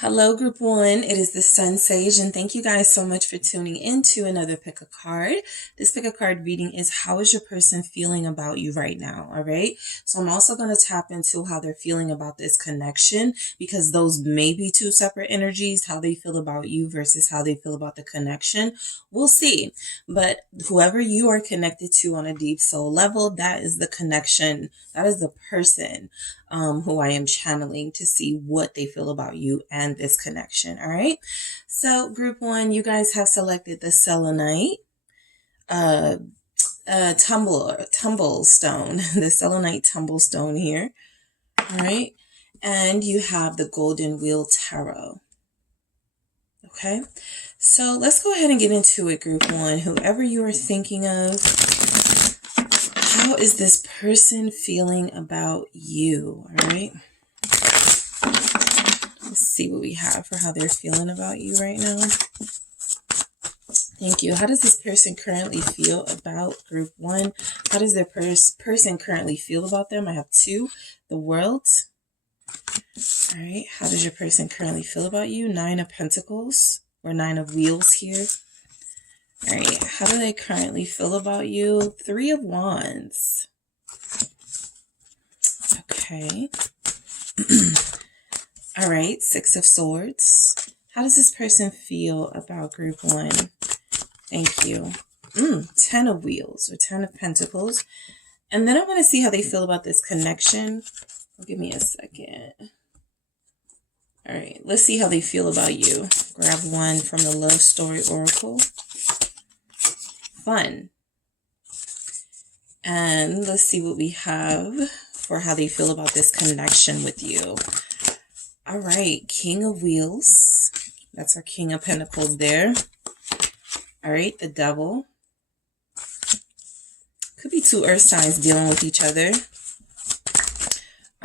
Hello, Group 1. It is the SunSage, and thank you guys so much for tuning in to another Pick a Card. This Pick a Card reading is how is your person feeling about you right now, all right? So I'm also going to tap into how they're feeling about this connection, because those may be two separate energies, how they feel about you versus how they feel about the connection. We'll see. But whoever you are connected to on a deep soul level, that is the connection. That is the person who I am channeling to see what they feel about you and this connection. All right. So Group 1, you guys have selected the selenite, tumble stone, the selenite tumble stone here. All right. And you have the golden wheel tarot. Okay. So let's go ahead and get into it, Group 1. Whoever you are thinking of, how is this person feeling about you? All right. Let's see what we have for how they're feeling about you right now. Thank you. How does this person currently feel about Group 1? How does their person currently feel about them? I have 2. The World. All right. How does your person currently feel about you? 9 of Pentacles or 9 of Wheels here. All right. How do they currently feel about you? 3 of Wands. Okay. All right. 6 of Swords. How does this person feel about Group 1? Thank you. 10 of Wheels or 10 of Pentacles. And then I'm going to see how they feel about this connection. Give me a second. All right. Let's see how they feel about you. Grab one from the Love Story Oracle. Fun. And let's see what we have for how they feel about this connection with you. All right. King of Wheels. That's our King of Pentacles there. All right. The Devil. Could be 2 earth signs dealing with each other.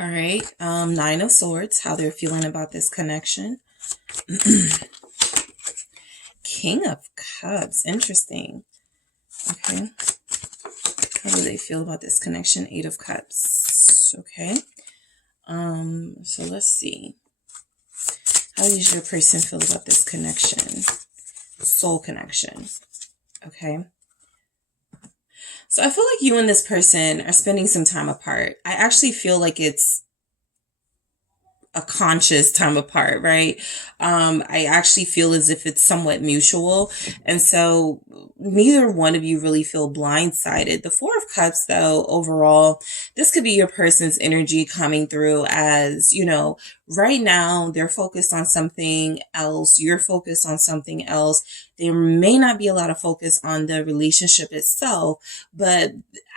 All right. 9 of Swords. How they're feeling about this connection. King of Cups. Interesting. Okay. How do they feel about this connection? 8 of Cups. Okay. So let's see. How does your person feel about this connection? Soul connection. Okay. So I feel like you and this person are spending some time apart. I actually feel like it's a conscious time apart, right? I actually feel as if it's somewhat mutual. And so neither one of you really feel blindsided. The 4 of Cups, though, overall, this could be your person's energy coming through as, you know, right now they're focused on something else. You're focused on something else. There may not be a lot of focus on the relationship itself, but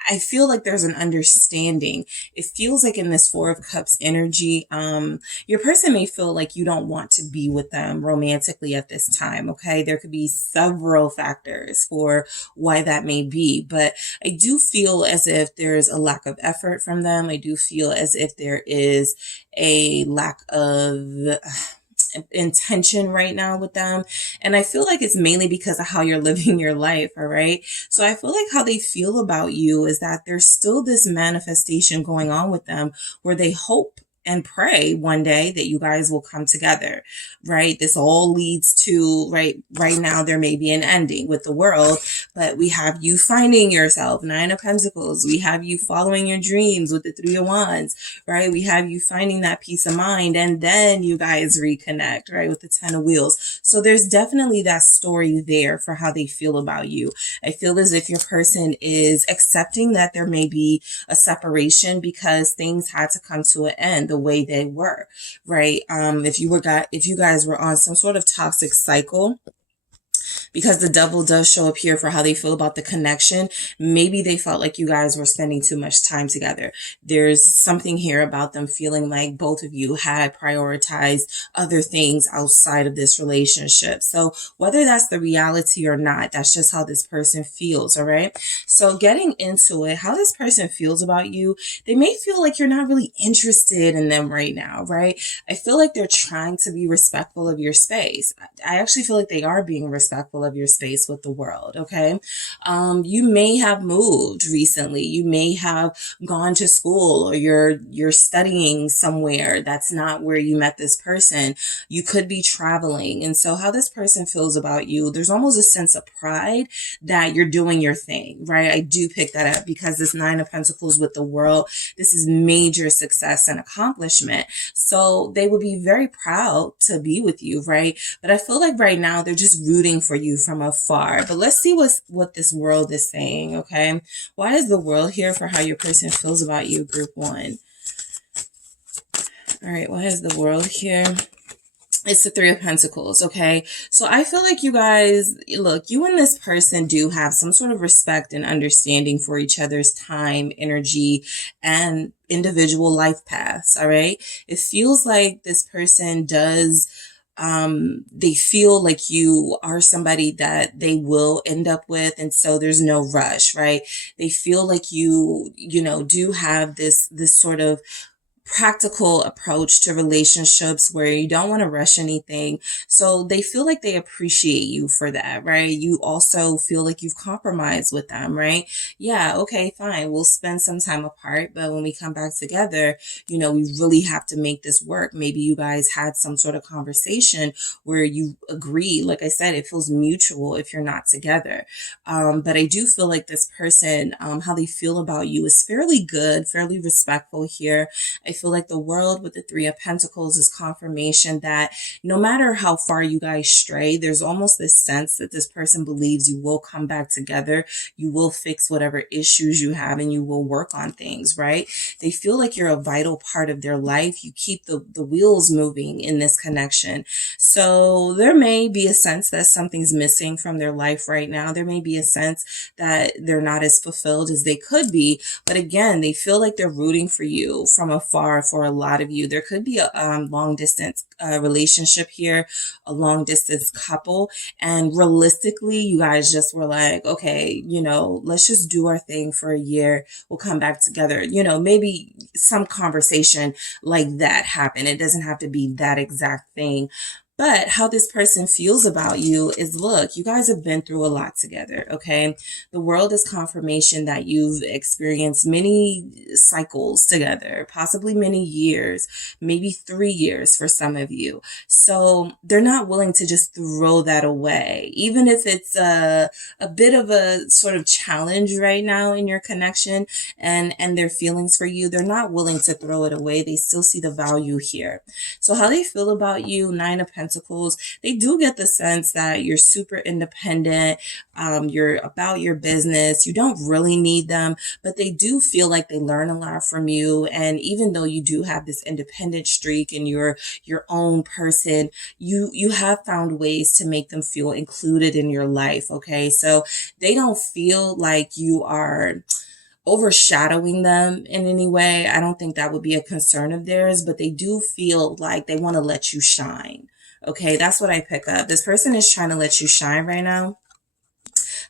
I feel like there's an understanding. It feels like in this 4 of Cups energy, your person may feel like you don't want to be with them romantically at this time. Okay. There could be several factors for why that may be, but I do feel as if there's a lack of effort from them. I do feel as if there is a lack of intention right now with them. And I feel like it's mainly because of how you're living your life. All right. So I feel like how they feel about you is that there's still this manifestation going on with them where they hope and pray one day that you guys will come together, right? This all leads to, right now, there may be an ending with the World, but we have you finding yourself, 9 of Pentacles. We have you following your dreams with the 3 of Wands, right? We have you finding that peace of mind, and then you guys reconnect, right? With the 10 of Wheels. So there's definitely that story there for how they feel about you. I feel as if your person is accepting that there may be a separation because things had to come to an end the way they were, right? If you guys were on some sort of toxic cycle, because the Devil does show up here for how they feel about the connection. Maybe they felt like you guys were spending too much time together. There's something here about them feeling like both of you had prioritized other things outside of this relationship. So whether that's the reality or not, that's just how this person feels. All right. So getting into it, how this person feels about you, they may feel like you're not really interested in them right now, right? I feel like they're trying to be respectful of your space. I actually feel like they are being respectful of your space with the world, okay? You may have moved recently. You may have gone to school, or you're studying somewhere that's not where you met this person. You could be traveling. And so how this person feels about you, there's almost a sense of pride that you're doing your thing, right? I do pick that up because this Nine of Pentacles with the World, this is major success and accomplishment. So they would be very proud to be with you, right? But I feel like right now they're just rooting for you from afar. But let's see what this world is saying, okay? Why is the world here for how your person feels about you, group 1? All right, why is the world here? It's the Three of Pentacles, okay? So I feel like you guys, look, you and this person do have some sort of respect and understanding for each other's time, energy, and individual life paths, all right? It feels like this person does, they feel like you are somebody that they will end up with, and so there's no rush, right? They feel like you know, do have this sort of practical approach to relationships where you don't want to rush anything. So they feel like they appreciate you for that, right? You also feel like you've compromised with them, right? Yeah, okay, fine. We'll spend some time apart, but when we come back together, you know, we really have to make this work. Maybe you guys had some sort of conversation where you agree. Like I said, it feels mutual if you're not together. But I do feel like this person, how they feel about you is fairly good, fairly respectful here. I feel like the world with the Three of Pentacles is confirmation that no matter how far you guys stray, there's almost this sense that this person believes you will come back together. You will fix whatever issues you have and you will work on things, right? They feel like you're a vital part of their life. You keep the wheels moving in this connection. So there may be a sense that something's missing from their life right now. There may be a sense that they're not as fulfilled as they could be. But again, they feel like they're rooting for you from afar. For a lot of you, there could be a long distance relationship here, a long distance couple, and realistically you guys just were like, okay, you know, let's just do our thing for a year, we'll come back together. You know, maybe some conversation like that happened. It doesn't have to be that exact thing. But how this person feels about you is, look, you guys have been through a lot together, okay? The world is confirmation that you've experienced many cycles together, possibly many years, maybe 3 years for some of you. So they're not willing to just throw that away. Even if it's a bit of a sort of challenge right now in your connection and their feelings for you, they're not willing to throw it away. They still see the value here. So how they feel about you, Nine of Pentacles, they do get the sense that you're super independent, you're about your business, you don't really need them, but they do feel like they learn a lot from you. And even though you do have this independent streak and you're your own person, you have found ways to make them feel included in your life, okay? So they don't feel like you are overshadowing them in any way. I don't think that would be a concern of theirs, but they do feel like they want to let you shine. Okay, that's what I pick up. This person is trying to let you shine right now.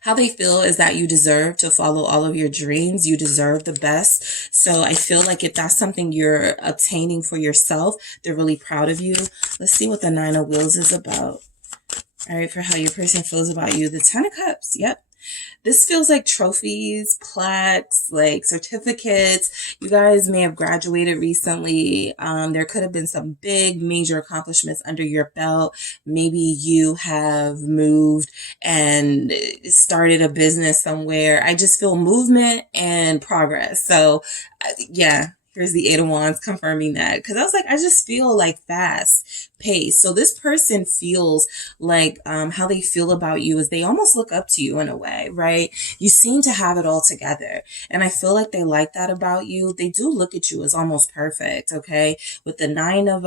How they feel is that you deserve to follow all of your dreams. You deserve the best. So I feel like if that's something you're obtaining for yourself, they're really proud of you. Let's see what the Nine of Wheels is about. All right, for how your person feels about you. The Ten of Cups. Yep. This feels like trophies, plaques, like certificates. You guys may have graduated recently. There could have been some big major accomplishments under your belt. Maybe you have moved and started a business somewhere. I just feel movement and progress. So yeah. Here's the Eight of Wands confirming that. Because I was like, I just feel like fast pace. So this person feels like how they feel about you is they almost look up to you in a way, right? You seem to have it all together. And I feel like they like that about you. They do look at you as almost perfect, okay? With the Nine of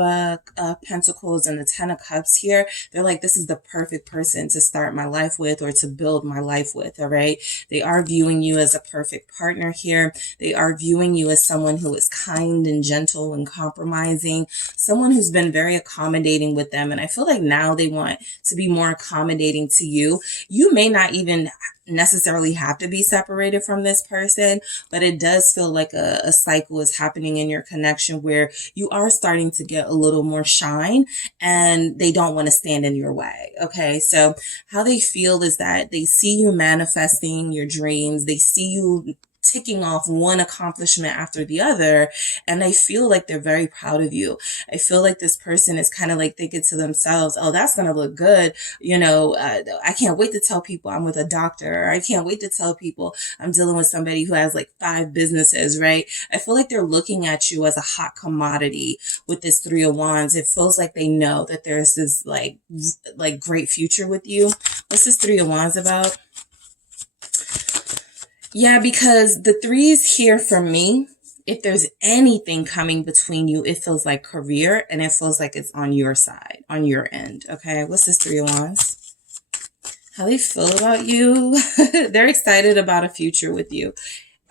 Pentacles and the Ten of Cups here, they're like, this is the perfect person to start my life with or to build my life with, all right? They are viewing you as a perfect partner here. They are viewing you as someone who is kind and gentle and compromising, someone who's been very accommodating accommodating with them. And I feel like now they want to be more accommodating to you. You may not even necessarily have to be separated from this person, but it does feel like a cycle is happening in your connection where you are starting to get a little more shine and they don't want to stand in your way. Okay. So how they feel is that they see you manifesting your dreams. They see you ticking off one accomplishment after the other, and I feel like they're very proud of you. I feel like this person is kind of like thinking to themselves, oh, that's going to look good. I can't wait to tell people I'm with a doctor, or I can't wait to tell people I'm dealing with somebody who has like 5 businesses, right? I feel like they're looking at you as a hot commodity with this 3 of Wands. It feels like they know that there's this like great future with you. What's this 3 of Wands about? Yeah, because the 3s here for me, if there's anything coming between you, it feels like career, and it feels like it's on your side, on your end. Okay, what's this 3 of Wands? How they feel about you? They're excited about a future with you.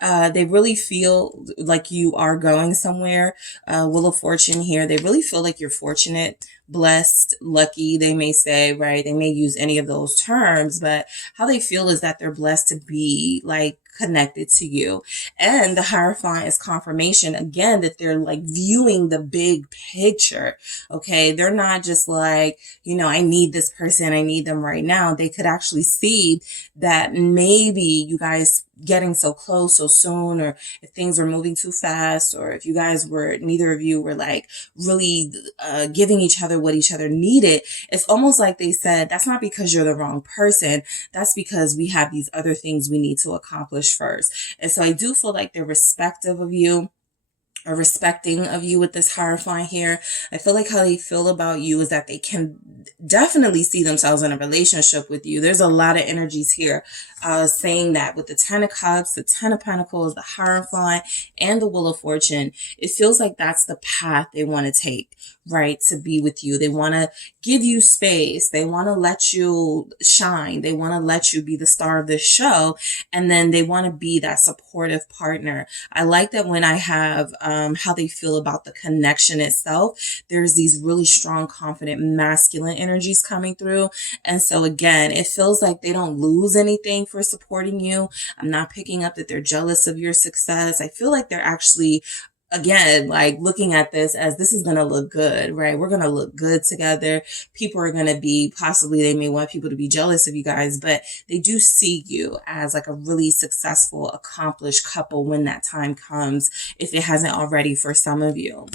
They really feel like you are going somewhere. Wheel of Fortune here. They really feel like you're fortunate, blessed, lucky, they may say, right? They may use any of those terms, but how they feel is that they're blessed to be like connected to you. And the Hierophant is confirmation again that they're like viewing the big picture. Okay. They're not just like, I need this person, I need them right now. They could actually see that maybe you guys getting so close so soon, or if things were moving too fast, or if you guys were, neither of you were like really giving each other what each other needed. It's almost like they said, that's not because you're the wrong person. That's because we have these other things we need to accomplish first. And so I do feel like they're respective of you, or respecting of you with this Hierophant here. I feel like how they feel about you is that they can definitely see themselves in a relationship with you. There's a lot of energies here saying that with the 10 of Cups, the 10 of Pentacles, the Hierophant, and the Wheel of Fortune. It feels like that's the path they want to take, right? To be with you. They want to give you space. They want to let you shine. They want to let you be the star of this show. And then they want to be that supportive partner. I like that when I have how they feel about the connection itself. There's these really strong, confident, masculine energies coming through. And so again, it feels like they don't lose anything for supporting you. I'm not picking up that they're jealous of your success. I feel like they're actually, again, like looking at this as this is going to look good, right? We're going to look good together. People are going to be, possibly they may want people to be jealous of you guys, but they do see you as like a really successful, accomplished couple when that time comes, if it hasn't already for some of you.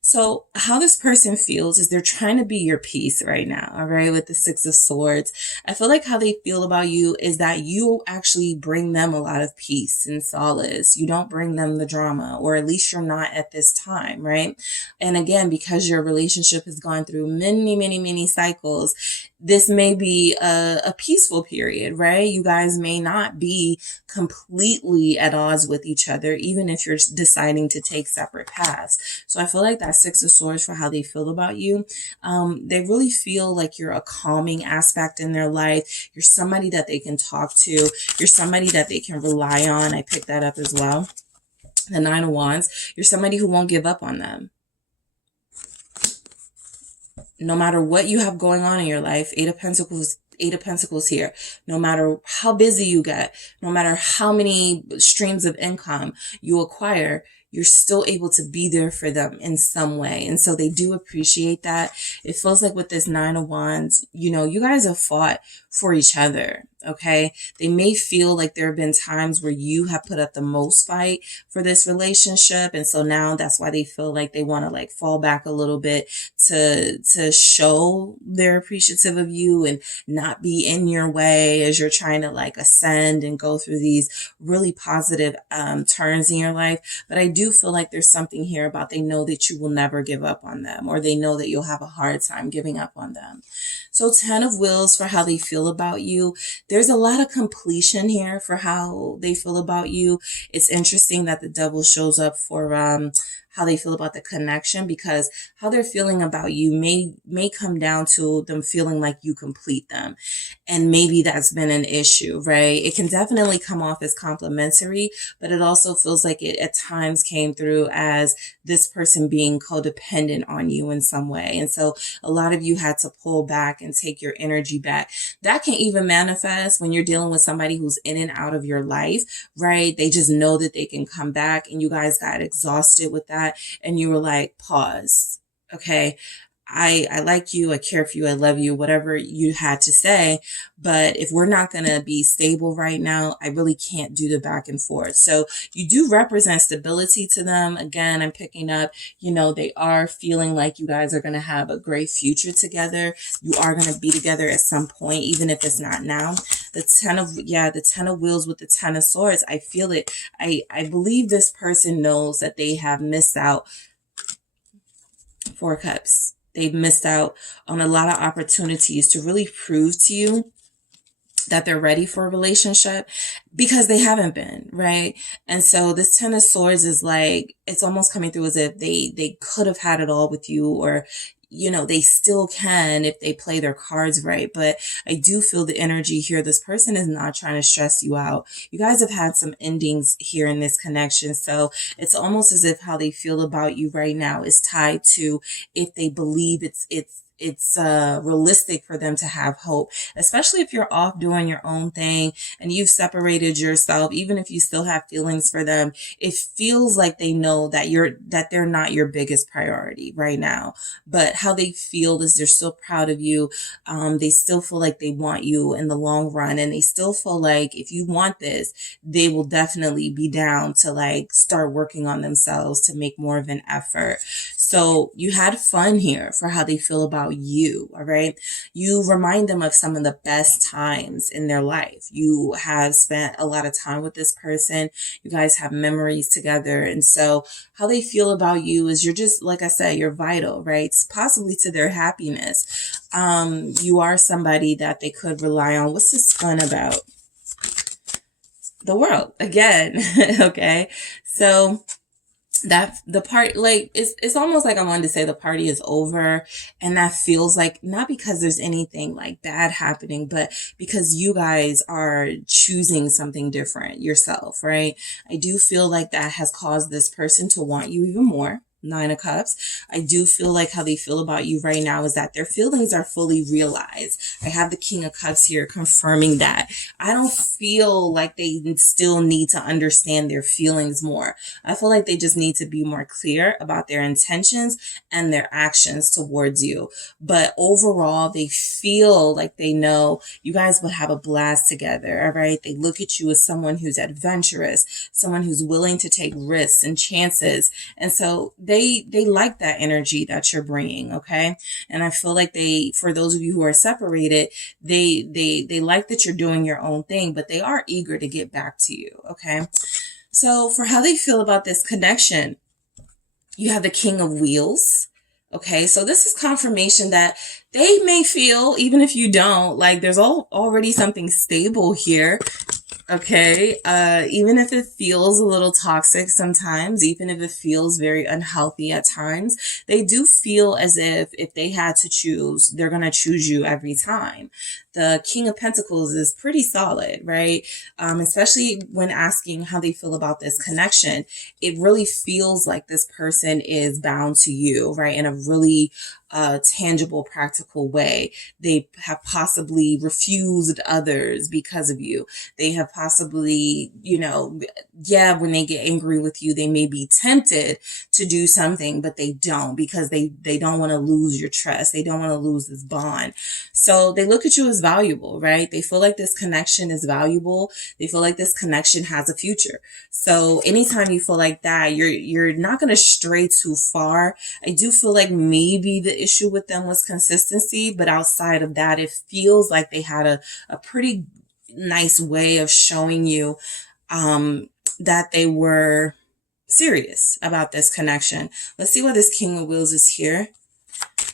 So how this person feels is they're trying to be your peace right now, all right, with the 6 of Swords. I feel like how they feel about you is that you actually bring them a lot of peace and solace. You don't bring them the drama, or at least you're not at this time, right? And again, because your relationship has gone through many, many, many cycles, this may be a peaceful period, right? You guys may not be completely at odds with each other, even if you're deciding to take separate paths. So I feel like that 6 of Swords for how they feel about you. They really feel like you're a calming aspect in their life. You're somebody that they can talk to. You're somebody that they can rely on. I picked that up as well. The 9 of Wands. You're somebody who won't give up on them. No matter what you have going on in your life, 8 of Pentacles here. No matter how busy you get, no matter how many streams of income you acquire, you're still able to be there for them in some way. And so they do appreciate that. It feels like with this 9 of Wands, you guys have fought for each other. Okay. They may feel like there have been times where you have put up the most fight for this relationship. And so now that's why they feel like they want to like fall back a little bit to show they're appreciative of you and not be in your way as you're trying to like ascend and go through these really positive turns in your life. But I do feel like there's something here about they know that you will never give up on them, or they know that you'll have a hard time giving up on them. So 10 of Wheels for how they feel about you. There's a lot of completion here for how they feel about you. It's interesting that the Devil shows up for how they feel about the connection, because how they're feeling about you may come down to them feeling like you complete them. And maybe that's been an issue, right? It can definitely come off as complimentary, but it also feels like it at times came through as this person being codependent on you in some way. And so a lot of you had to pull back and take your energy back. That can even manifest when you're dealing with somebody who's in and out of your life, right? They just know that they can come back, and you guys got exhausted with that. And you were like, pause. Okay. I like you, I care for you, I love you, whatever you had to say. But if we're not going to be stable right now, I really can't do the back and forth. So you do represent stability to them. Again, I'm picking up, they are feeling like you guys are going to have a great future together. You are going to be together at some point, even if it's not now. The 10 of wheels with the 10 of swords. I feel it. I believe this person knows that they have missed out. 4 cups. They've missed out on a lot of opportunities to really prove to you that they're ready for a relationship, because they haven't been, right? And so this 10 of swords is like, it's almost coming through as if they could have had it all with you, or they still can if they play their cards right. But I do feel the energy here. This person is not trying to stress you out. You guys have had some endings here in this connection. So it's almost as if how they feel about you right now is tied to if they believe it's realistic for them to have hope, especially if you're off doing your own thing and you've separated yourself. Even if you still have feelings for them, it feels like they know that they're not your biggest priority right now. But how they feel is they're still proud of you. They still feel like they want you in the long run, and they still feel like if you want this, they will definitely be down to start working on themselves to make more of an effort. So you had fun here for how they feel about you. All right. You remind them of some of the best times in their life. You have spent a lot of time with this person. You guys have memories together. And so how they feel about you is you're just, like I said, you're vital, right? Possibly to their happiness. You are somebody that they could rely on. What's this fun about? The world again. Okay. So that the part, it's almost like I wanted to say the party is over, and that feels like not because there's anything bad happening, but because you guys are choosing something different yourself, right? I do feel like that has caused this person to want you even more. 9 of Cups. I do feel like how they feel about you right now is that their feelings are fully realized. I have the King of Cups here confirming that. I don't feel like they still need to understand their feelings more. I feel like they just need to be more clear about their intentions and their actions towards you. But overall, they feel like they know you guys would have a blast together, all right? They look at you as someone who's adventurous, someone who's willing to take risks and chances. And so they like that energy that you're bringing, okay? And I feel like for those of you who are separated, they like that you're doing your own thing, but they are eager to get back to you, okay? So for how they feel about this connection, you have the King of Wheels. Okay, so this is confirmation that they may feel, even if you don't, like there's already something stable here. Okay, even if it feels a little toxic sometimes, even if it feels very unhealthy at times, they do feel as if they had to choose, they're going to choose you every time. The King of Pentacles is pretty solid, right? Especially when asking how they feel about this connection. It really feels like this person is bound to you, right? In a really tangible, practical way. They have possibly refused others because of you. They have possibly, when they get angry with you, they may be tempted to do something, but they don't, because they don't want to lose your trust. They don't want to lose this bond. So they look at you as valuable, right? They feel like this connection is valuable. They feel like this connection has a future. So anytime you feel like that, you're not going to stray too far. I do feel like maybe the issue with them was consistency, but outside of that, it feels like they had a pretty nice way of showing you that they were serious about this connection. Let's see why this King of Wheels is here.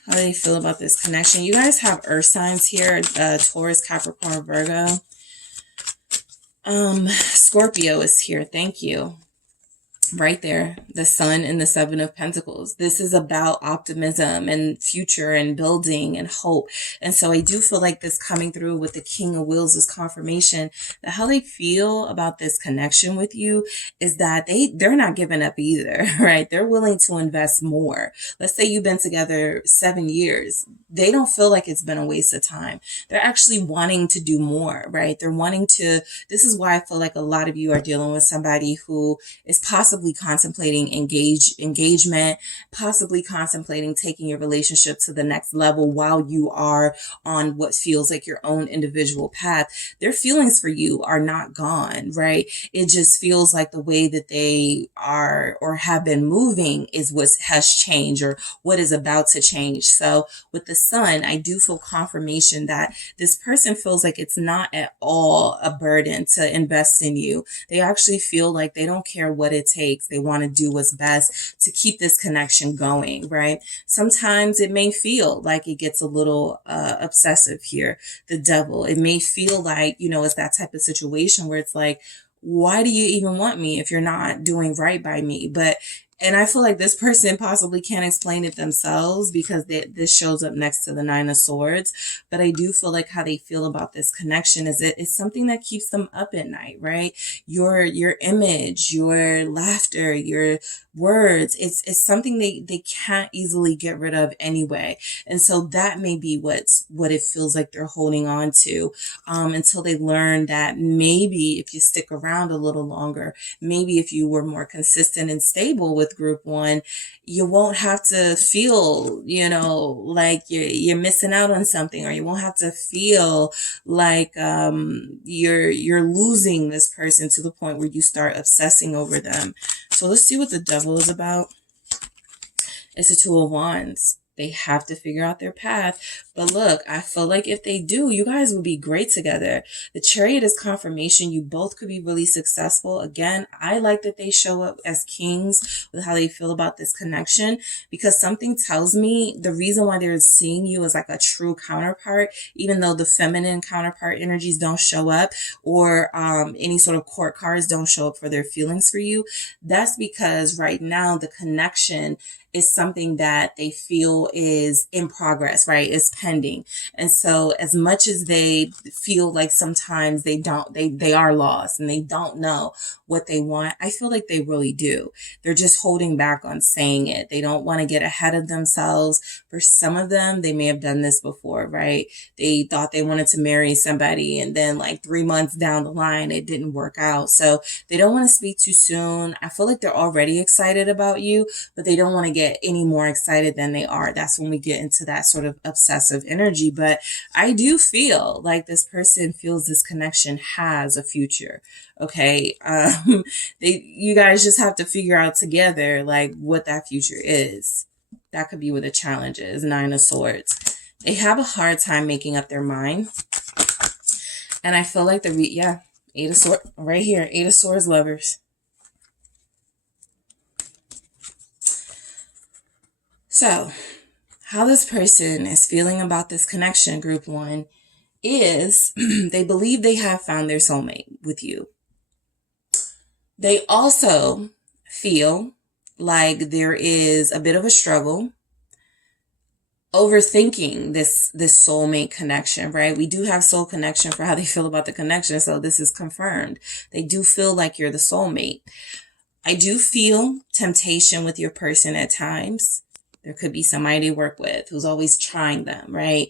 How do you feel about this connection? You guys have earth signs here, Taurus, Capricorn, Virgo. Scorpio is here. Thank you. Right there, the Sun and the Seven of Pentacles. This is about optimism and future and building and hope. And so I do feel like this coming through with the King of Wheels is confirmation that how they feel about this connection with you is that they're not giving up either, right? They're willing to invest more. Let's say you've been together 7 years. They don't feel like it's been a waste of time. They're actually wanting to do more, right? They're wanting to, this is why I feel like a lot of you are dealing with somebody who is possibly contemplating engagement, possibly contemplating taking your relationship to the next level while you are on what feels like your own individual path. Their feelings for you are not gone, right? It just feels like the way that they are or have been moving is what has changed or what is about to change. So with the Sun, I do feel confirmation that this person feels like it's not at all a burden to invest in you. They actually feel like they don't care what it takes. They want to do what's best to keep this connection going, right? Sometimes it may feel like it gets a little obsessive here, the Devil. It may feel like, it's that type of situation where it's like, why do you even want me if you're not doing right by me? And I feel like this person possibly can't explain it themselves because this shows up next to the Nine of Swords. But I do feel like how they feel about this connection is it's something that keeps them up at night, right? Your image, your laughter, your words, it's something they can't easily get rid of anyway. And so that may be what it feels like they're holding on to until they learn that maybe if you stick around a little longer, maybe if you were more consistent and stable with group one, you won't have to feel, like you're missing out on something, or you won't have to feel like you're losing this person to the point where you start obsessing over them. So let's see what the Devil is about. It's a Two of Wands. They have to figure out their path. But look, I feel like if they do, you guys would be great together. The Chariot is confirmation. You both could be really successful. Again, I like that they show up as kings with how they feel about this connection, because something tells me the reason why they're seeing you as like a true counterpart, even though the feminine counterpart energies don't show up, or any sort of court cards don't show up for their feelings for you. That's because right now the connection is something that they feel is in progress, right? It's pending. And so as much as they feel like sometimes they are lost and they don't know what they want, I feel like they really do. They're just holding back on saying it. They don't want to get ahead of themselves. For some of them, they may have done this before, right? They thought they wanted to marry somebody, and then like 3 months down the line, it didn't work out. So they don't want to speak too soon. I feel like they're already excited about you, but they don't want to get any more excited than they are. That's when we get into that sort of obsessive energy. But I do feel like this person feels this connection has a future. Okay. You guys just have to figure out together like what that future is. That could be where the challenge is. Nine of Swords. They have a hard time making up their mind. And I feel like Eight of Swords right here. Eight of Swords, lovers. So, how this person is feeling about this connection, group one, is they believe they have found their soulmate with you. They also feel like there is a bit of a struggle overthinking this soulmate connection, right? We do have soul connection for how they feel about the connection, so this is confirmed. They do feel like you're the soulmate. I do feel temptation with your person at times. There could be somebody they work with who's always trying them, right?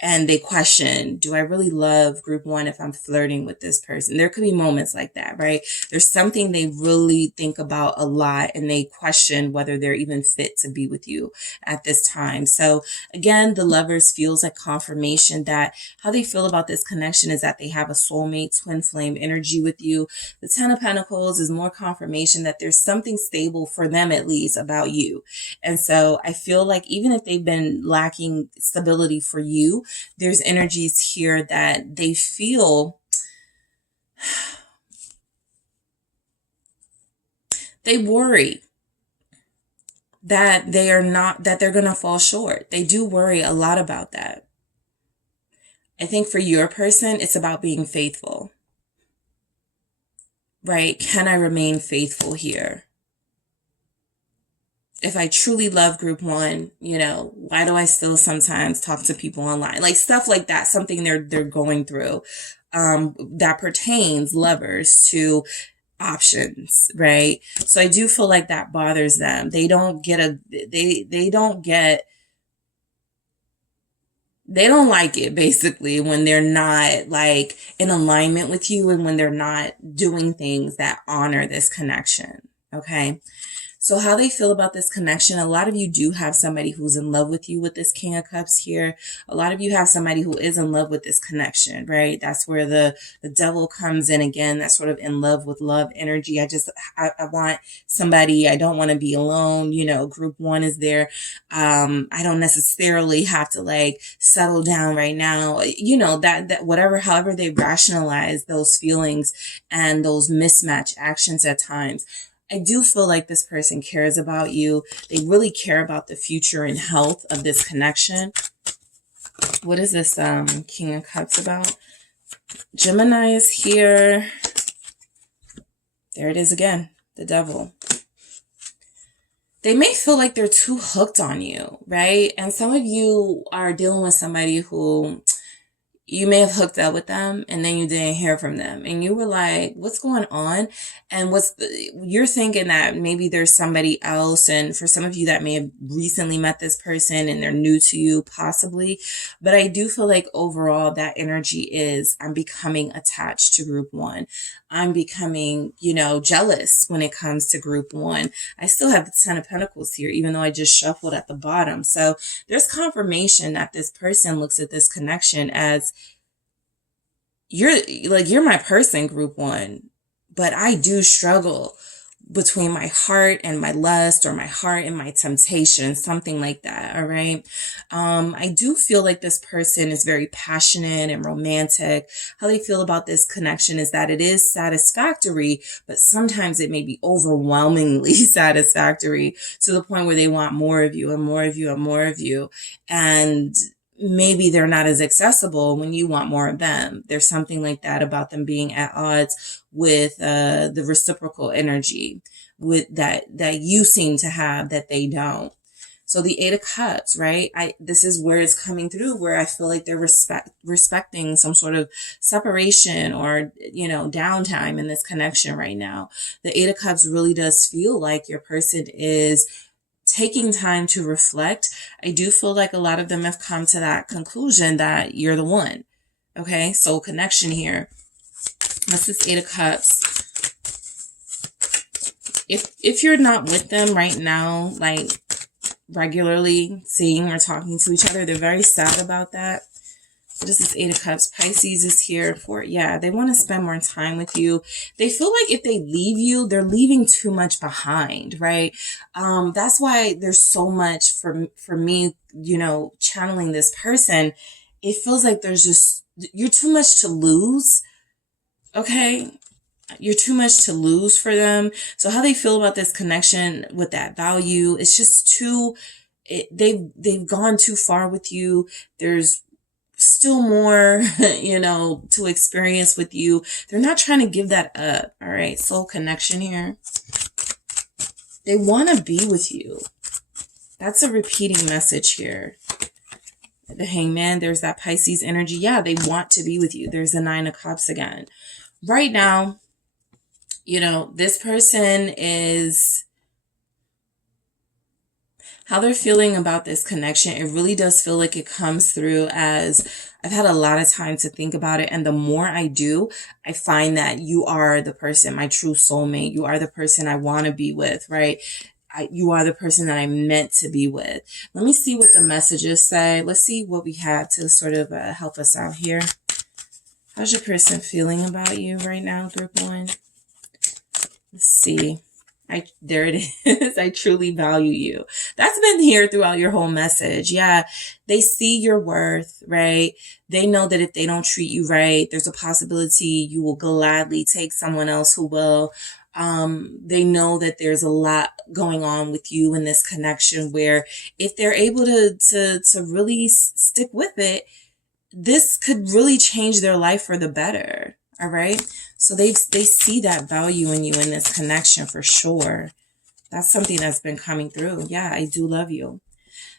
And they question, do I really love group one if I'm flirting with this person? There could be moments like that, right? There's something they really think about a lot, and they question whether they're even fit to be with you at this time. So again, the Lovers feels like confirmation that how they feel about this connection is that they have a soulmate, twin flame energy with you. The Ten of Pentacles is more confirmation that there's something stable for them, at least, about you. And so I feel like even if they've been lacking stability for you, there's energies here that they feel they worry that they're going to fall short. They do worry a lot about that. I think for your person, it's about being faithful, right? Can I remain faithful here? if I truly love group one, you know, why do I still sometimes talk to people online? Like stuff like that, something they're going through, that pertains, lovers, to options, right? So I do feel like that bothers them. They don't like it basically when they're not like in alignment with you and when they're not doing things that honor this connection. Okay. So how they feel about this connection, a lot of you do have somebody who's in love with you with this King of Cups here. A lot of you have somebody who is in love with this connection, right? That's where the devil comes in again, that sort of in love with love energy. I want somebody, I don't want to be alone, you know, group one is there. I don't necessarily have to like settle down right now, you know, that whatever, however they rationalize those feelings and those mismatch actions at times. I do feel like this person cares about you. They really care about the future and health of this connection. What is this King of Cups about? Gemini is here. There it is again, the devil. They may feel like they're too hooked on you, right? And some of you are dealing with somebody who you may have hooked up with them and then you didn't hear from them and you were like, what's going on? And you're thinking that maybe there's somebody else. And for some of you that may have recently met this person and they're new to you, possibly. But I do feel like overall that energy is, I'm becoming attached to group one. I'm becoming, you know, jealous when it comes to group one. I still have the Ten of Pentacles here, even though I just shuffled at the bottom. So there's confirmation that this person looks at this connection as, you're my person, group one, but I do struggle between my heart and my lust, or my heart and my temptation, something like that. All right. I do feel like this person is very passionate and romantic. How they feel about this connection is that it is satisfactory, but sometimes it may be overwhelmingly satisfactory to the point where they want more of you and more of you and more of you. And maybe they're not as accessible when you want more of them. There's something like that about them being at odds with the reciprocal energy with that you seem to have that they don't. So the Eight of Cups, right? This is where it's coming through, where I feel like they're respecting some sort of separation or, you know, downtime in this connection right now. The Eight of Cups really does feel like your person is taking time to reflect. I do feel like a lot of them have come to that conclusion that you're the one. Okay, soul connection here. What's this Eight of Cups? If you're not with them right now, like regularly seeing or talking to each other, they're very sad about that. What is this Eight of Cups? Pisces is here for, yeah, they want to spend more time with you. They feel like if they leave you, they're leaving too much behind, right? That's why there's so much for me, you know, channeling this person. It feels like you're too much to lose. Okay. You're too much to lose for them. So how they feel about this connection with that value, it's just they've gone too far with you. There's still more, you know, to experience with you. They're not trying to give that up. All right. Soul connection here. They want to be with you. That's a repeating message here. The Hangman, there's that Pisces energy. Yeah, they want to be with you. There's the Nine of Cups again. Right now, you know, this person is, how they're feeling about this connection, it really does feel like it comes through as, I've had a lot of time to think about it. And the more I do, I find that you are the person, my true soulmate. You are the person I want to be with, right? You are the person that I'm meant to be with. Let me see what the messages say. Let's see what we have to sort of help us out here. How's your person feeling about you right now, group one? Let's see. There it is. I truly value you. That's been here throughout your whole message. Yeah. They see your worth, right? They know that if they don't treat you right, there's a possibility you will gladly take someone else who will. They know that there's a lot going on with you in this connection where if they're able to really stick with it, this could really change their life for the better. All right. So they see that value in you in this connection for sure. That's something that's been coming through. Yeah, I do love you.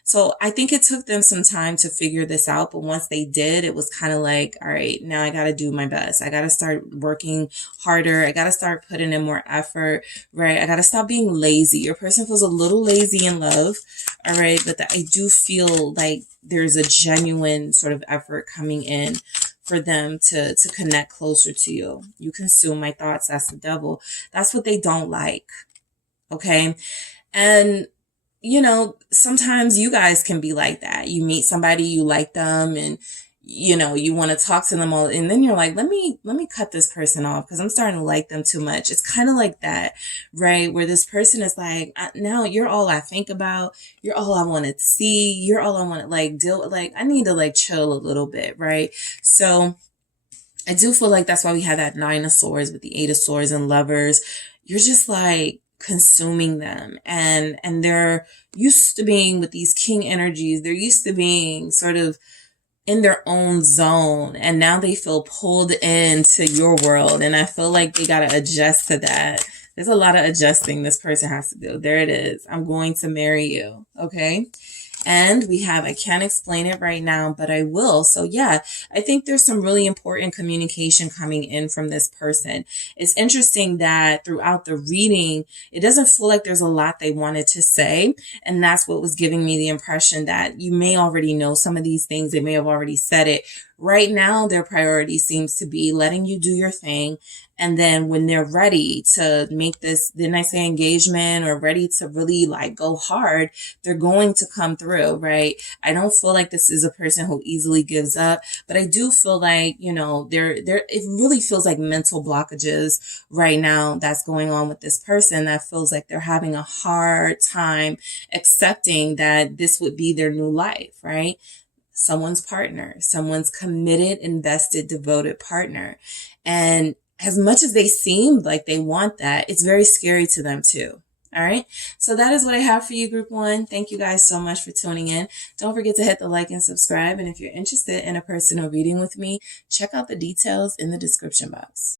So I think it took them some time to figure this out. But once they did, it was kind of like, all right, now I got to do my best. I got to start working harder. I got to start putting in more effort, right? I got to stop being lazy. Your person feels a little lazy in love, all right? But I do feel like there's a genuine sort of effort coming in for them to connect closer to you. You consume my thoughts. That's the devil. That's what they don't like. Okay. And you know, sometimes you guys can be like that. You meet somebody, you like them, and you know, you want to talk to them all, and then you're like, let me cut this person off because I'm starting to like them too much. It's kind of like that, right? Where this person is like, now you're all I think about, you're all I want to see, you're all I want to like deal with. Like, I need to like chill a little bit, right? So I do feel like that's why we have that 9 of Swords with the 8 of Swords and Lovers. You're just like consuming them, and they're used to being with these king energies. They're used to being sort of in their own zone, and now they feel pulled into your world, and I feel like they got to adjust to that. There's a lot of adjusting this person has to do. There it is. I'm going to marry you. Okay. And we have, I can't explain it right now, but I will. So yeah, I think there's some really important communication coming in from this person. It's interesting that throughout the reading, it doesn't feel like there's a lot they wanted to say. And that's what was giving me the impression that you may already know some of these things. They may have already said it. Right now, their priority seems to be letting you do your thing. And then when they're ready to make this, didn't I say engagement, or ready to really like go hard, they're going to come through, right? I don't feel like this is a person who easily gives up, but I do feel like, you know, it really feels like mental blockages right now that's going on with this person that feels like they're having a hard time accepting that this would be their new life, right? Someone's partner, someone's committed, invested, devoted partner. And as much as they seem like they want that, it's very scary to them too. All right. So that is what I have for you, Group 1. Thank you guys so much for tuning in. Don't forget to hit the like and subscribe. And if you're interested in a personal reading with me, check out the details in the description box.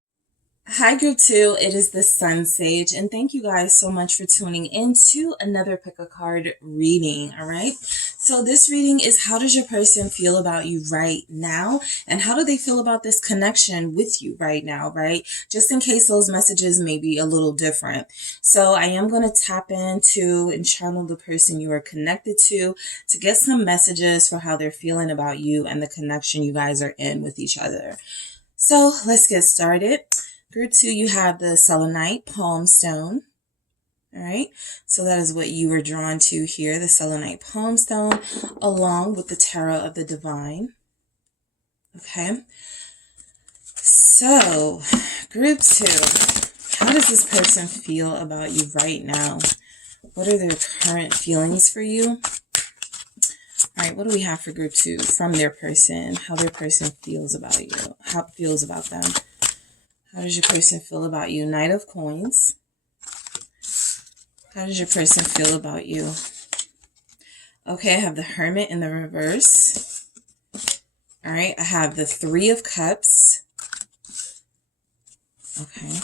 Hi, Group 2. It is the SunSage, and thank you guys so much for tuning in to another pick a card reading. All right. So this reading is, how does your person feel about you right now? And how do they feel about this connection with you right now, right? Just in case those messages may be a little different. So I am going to tap into and channel the person you are connected to get some messages for how they're feeling about you and the connection you guys are in with each other. So let's get started. Group 2, you have the selenite palm stone. All right, so that is what you were drawn to here, the selenite palm stone, along with the tarot of the divine. Okay, so Group 2, how does this person feel about you right now? What are their current feelings for you? All right, what do we have for Group 2 from their person? How their person feels about you, how it feels about them. How does your person feel about you? Knight of Coins. How does your person feel about you? Okay, I have the Hermit in the reverse. All right, I have the 3 of Cups. Okay.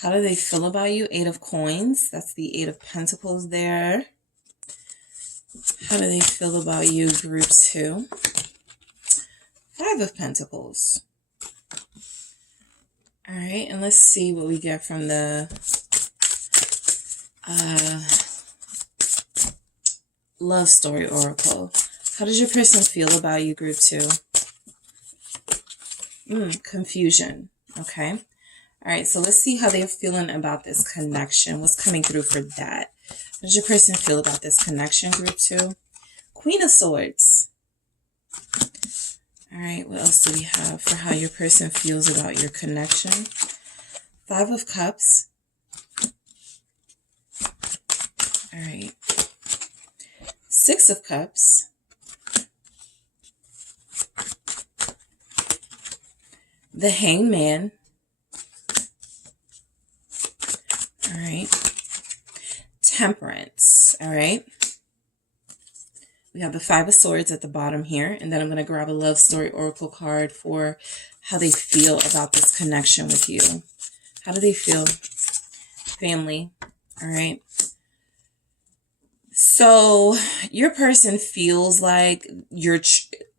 How do they feel about you? 8 of Coins. That's the 8 of Pentacles there. How do they feel about you, Group 2? 5 of Pentacles. All right, and let's see what we get from the love story oracle. How does your person feel about you, Group 2? Confusion. Okay. All right, so let's see how they're feeling about this connection. What's coming through for that? How does your person feel about this connection, Group 2? Queen of Swords. All right, what else do we have for how your person feels about your connection? 5 of Cups. All right. 6 of Cups. The Hangman. All right. Temperance. All right. We have the 5 of Swords at the bottom here. And then I'm going to grab a love story oracle card for how they feel about this connection with you. How do they feel? Family. All right. So your person feels like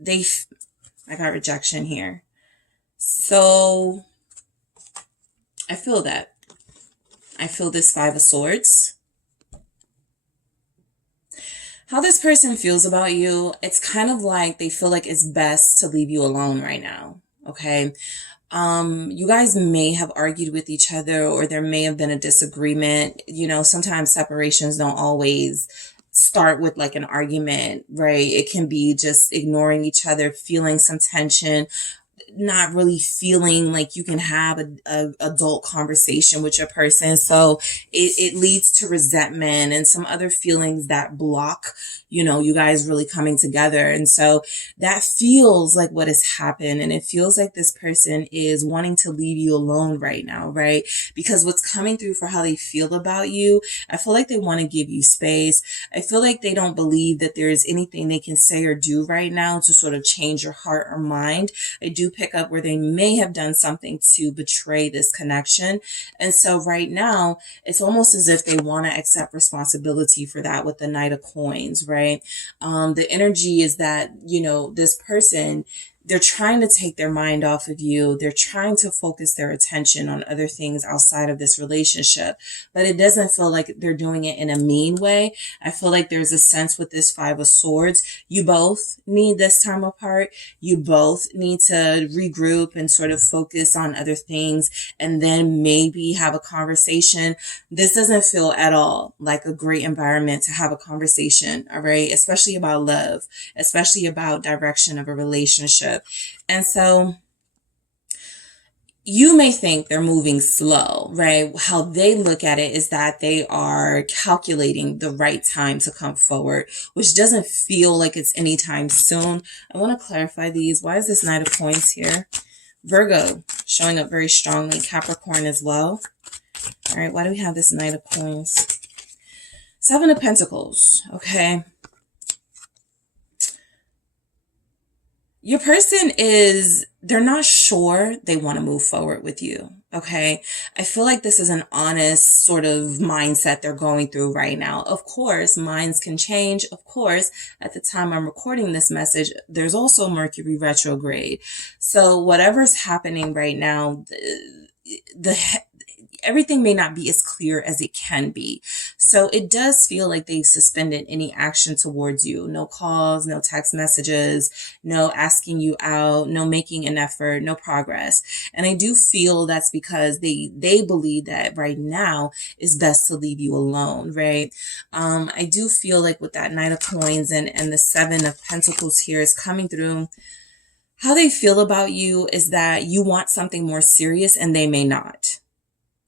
I got rejection here. So I feel that. I feel this Five of Swords. How this person feels about you, it's kind of like they feel like it's best to leave you alone right now. Okay. You guys may have argued with each other, or there may have been a disagreement. You know, sometimes separations don't always start with like an argument, right? It can be just ignoring each other, feeling some tension, not really feeling like you can have a adult conversation with your person. So it leads to resentment and some other feelings that block, you know, you guys really coming together. And so that feels like what has happened. And it feels like this person is wanting to leave you alone right now, right? Because what's coming through for how they feel about you, I feel like they want to give you space. I feel like they don't believe that there is anything they can say or do right now to sort of change your heart or mind. I do pick up where they may have done something to betray this connection. And so right now, it's almost as if they want to accept responsibility for that with the Knight of Coins, right? The energy is that, you know, this person, they're trying to take their mind off of you. They're trying to focus their attention on other things outside of this relationship, but it doesn't feel like they're doing it in a mean way. I feel like there's a sense with this Five of Swords. You both need this time apart. You both need to regroup and sort of focus on other things and then maybe have a conversation. This doesn't feel at all like a great environment to have a conversation, all right? Especially about love, especially about direction of a relationship. And so you may think they're moving slow, right? How they look at it is that they are calculating the right time to come forward, which doesn't feel like it's anytime soon. I want to clarify these. Why is this Knight of Coins here? Virgo showing up very strongly. Capricorn as well. All right, why do we have this Knight of Coins? Seven of Pentacles, okay? Your person they're not sure they want to move forward with you, okay? I feel like this is an honest sort of mindset they're going through right now. Of course, minds can change. Of course, at the time I'm recording this message, there's also Mercury retrograde. So whatever's happening right now, everything may not be as clear as it can be. So it does feel like they've suspended any action towards you. No calls, no text messages, no asking you out, no making an effort, no progress. And I do feel that's because they believe that right now is best to leave you alone, right? I do feel like with that Knight of Coins and the Seven of Pentacles here is coming through. How they feel about you is that you want something more serious and they may not.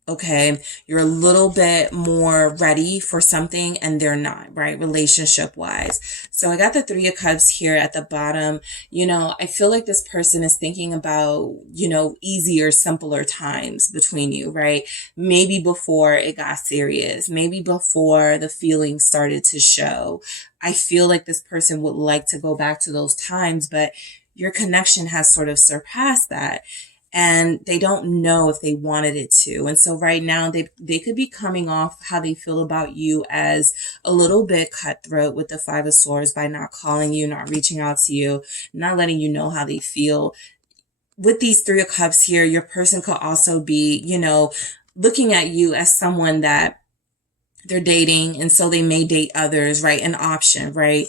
Okay, you're a little bit more ready for something and they're not, right? Relationship wise. So I got the Three of Cups here at the bottom. You know, I feel like this person is thinking about, you know, easier, simpler times between you, right? Maybe before it got serious, maybe before the feelings started to show. I feel like this person would like to go back to those times, but your connection has sort of surpassed that. And they don't know if they wanted it to. And so right now they could be coming off how they feel about you as a little bit cutthroat with the Five of Swords by not calling you, not reaching out to you, not letting you know how they feel. With these Three of Cups here, your person could also be, you know, looking at you as someone that they're dating. And so they may date others, right? An option, right?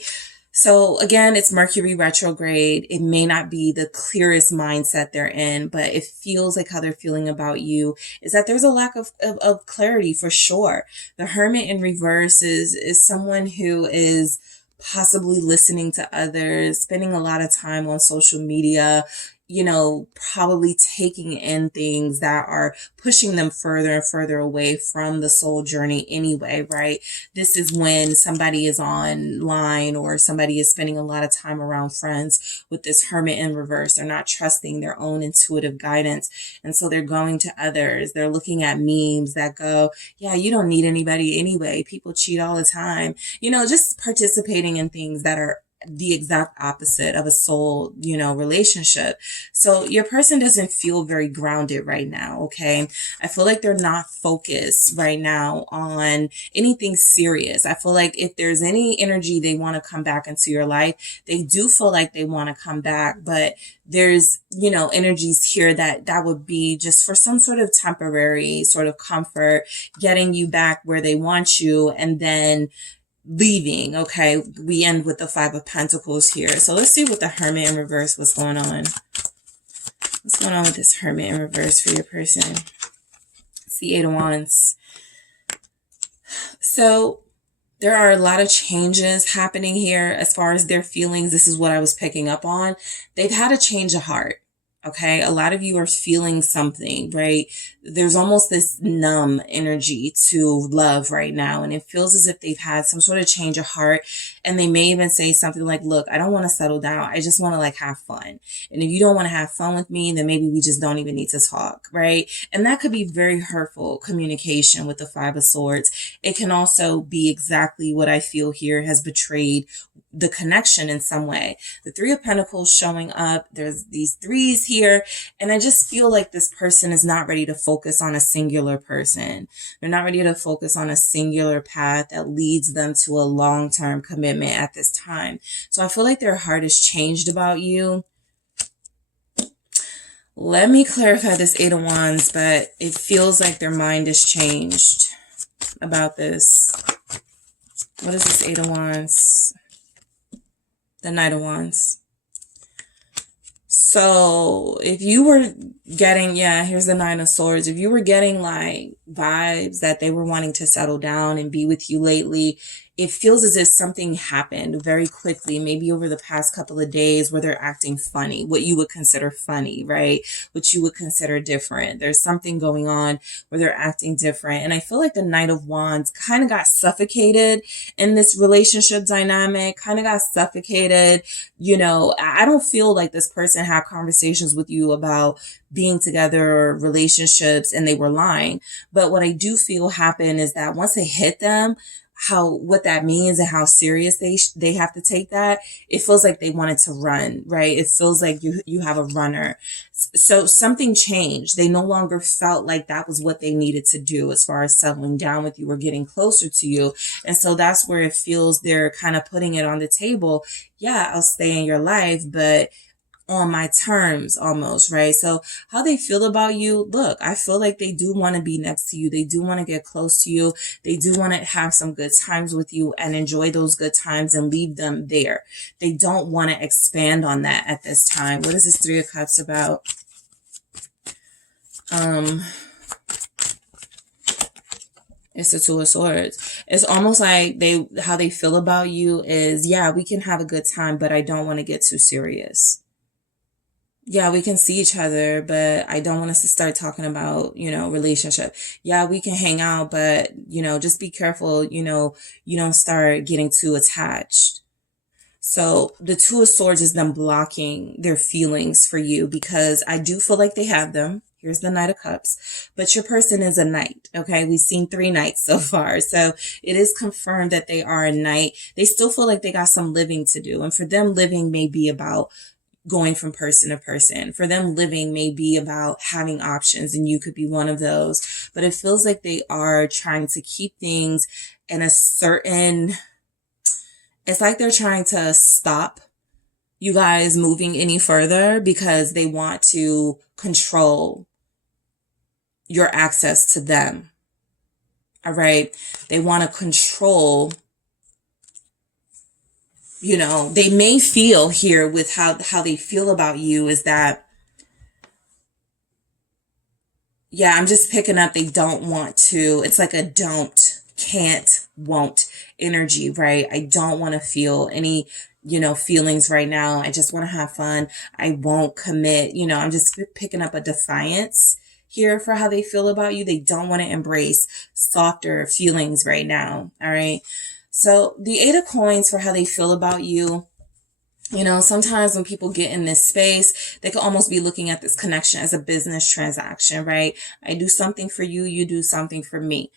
So again, it's Mercury retrograde. It may not be the clearest mindset they're in, but it feels like how they're feeling about you is that there's a lack of clarity for sure. The Hermit in reverse is someone who is possibly listening to others, spending a lot of time on social media, you know, probably taking in things that are pushing them further and further away from the soul journey anyway, right? This is when somebody is online or somebody is spending a lot of time around friends with this Hermit in reverse. They're not trusting their own intuitive guidance. And so they're going to others. They're looking at memes that go, yeah, you don't need anybody anyway. People cheat all the time. You know, just participating in things that are the exact opposite of a soul, relationship. So your person doesn't feel very grounded right now, okay? I feel like they're not focused right now on anything serious. I feel like if there's any energy they want to come back into your life, they do feel like they want to come back, but there's, energies here that would be just for some sort of temporary sort of comfort, getting you back where they want you, and then leaving. Okay, we end with the Five of Pentacles here. So let's see what the Hermit in reverse was going on. What's going on with this Hermit in reverse for your person? It's the Eight of Wands. So there are a lot of changes happening here as far as their feelings. This is what I was picking up on. They've had a change of heart. Okay, a lot of you are feeling something, right? There's almost this numb energy to love right now. And it feels as if they've had some sort of change of heart. And they may even say something like, look, I don't want to settle down. I just want to have fun. And if you don't want to have fun with me, then maybe we just don't even need to talk, right? And that could be very hurtful communication with the Five of Swords. It can also be exactly what I feel here has betrayed the connection in some way. The Three of Pentacles showing up. There's these threes here. And I just feel like this person is not ready to focus on a singular person. They're not ready to focus on a singular path that leads them to a long-term commitment at this time. So I feel like their heart has changed about you. Let me clarify this Eight of Wands, but it feels like their mind has changed about this. What is this Eight of Wands? The Knight of Wands. So if you were getting, here's the Nine of Swords. If you were getting vibes that they were wanting to settle down and be with you lately, it feels as if something happened very quickly, maybe over the past couple of days, where they're acting funny, what you would consider funny, right? What you would consider different. There's something going on where they're acting different. And I feel like the Knight of Wands kind of got suffocated in this relationship dynamic, kind of got suffocated. I don't feel like this person had conversations with you about being together or relationships and they were lying. But what I do feel happened is that once it hit them, what that means and how serious they have to take that, it feels like they wanted to run, right? It feels like you have a runner. So something changed. They no longer felt like that was what they needed to do as far as settling down with you or getting closer to you. And so that's where it feels they're kind of putting it on the table. Yeah, I'll stay in your life, but on my terms almost, right? So how they feel about you, look, I feel like they do want to be next to you. They do want to get close to you. They do want to have some good times with you and enjoy those good times and leave them there. They don't want to expand on that at this time. What is this Three of Cups about? It's the Two of Swords. It's almost like how they feel about you is, yeah, we can have a good time, but I don't want to get too serious. Yeah, we can see each other, but I don't want us to start talking about, relationship. Yeah, we can hang out, but, just be careful, you don't start getting too attached. So the Two of Swords is them blocking their feelings for you, because I do feel like they have them. Here's the Knight of Cups, but your person is a knight. Okay. We've seen 3 knights so far. So it is confirmed that they are a knight. They still feel like they got some living to do. And for them, living may be about going from person to person. For them, living may be about having options, and you could be one of those. But it feels like they are trying to keep things in a certain, it's like they're trying to stop you guys moving any further because they want to control your access to them. All right. They want to control, they may feel here with how they feel about you is that, yeah, I'm just picking up. They don't want to, it's like a don't, can't, won't energy, right? I don't want to feel any, feelings right now. I just want to have fun. I won't commit. I'm just picking up a defiance here for how they feel about you. They don't want to embrace softer feelings right now. All right. So the Eight of Coins for how they feel about you. Sometimes when people get in this space, they can almost be looking at this connection as a business transaction, right? I do something for you. You do something for me.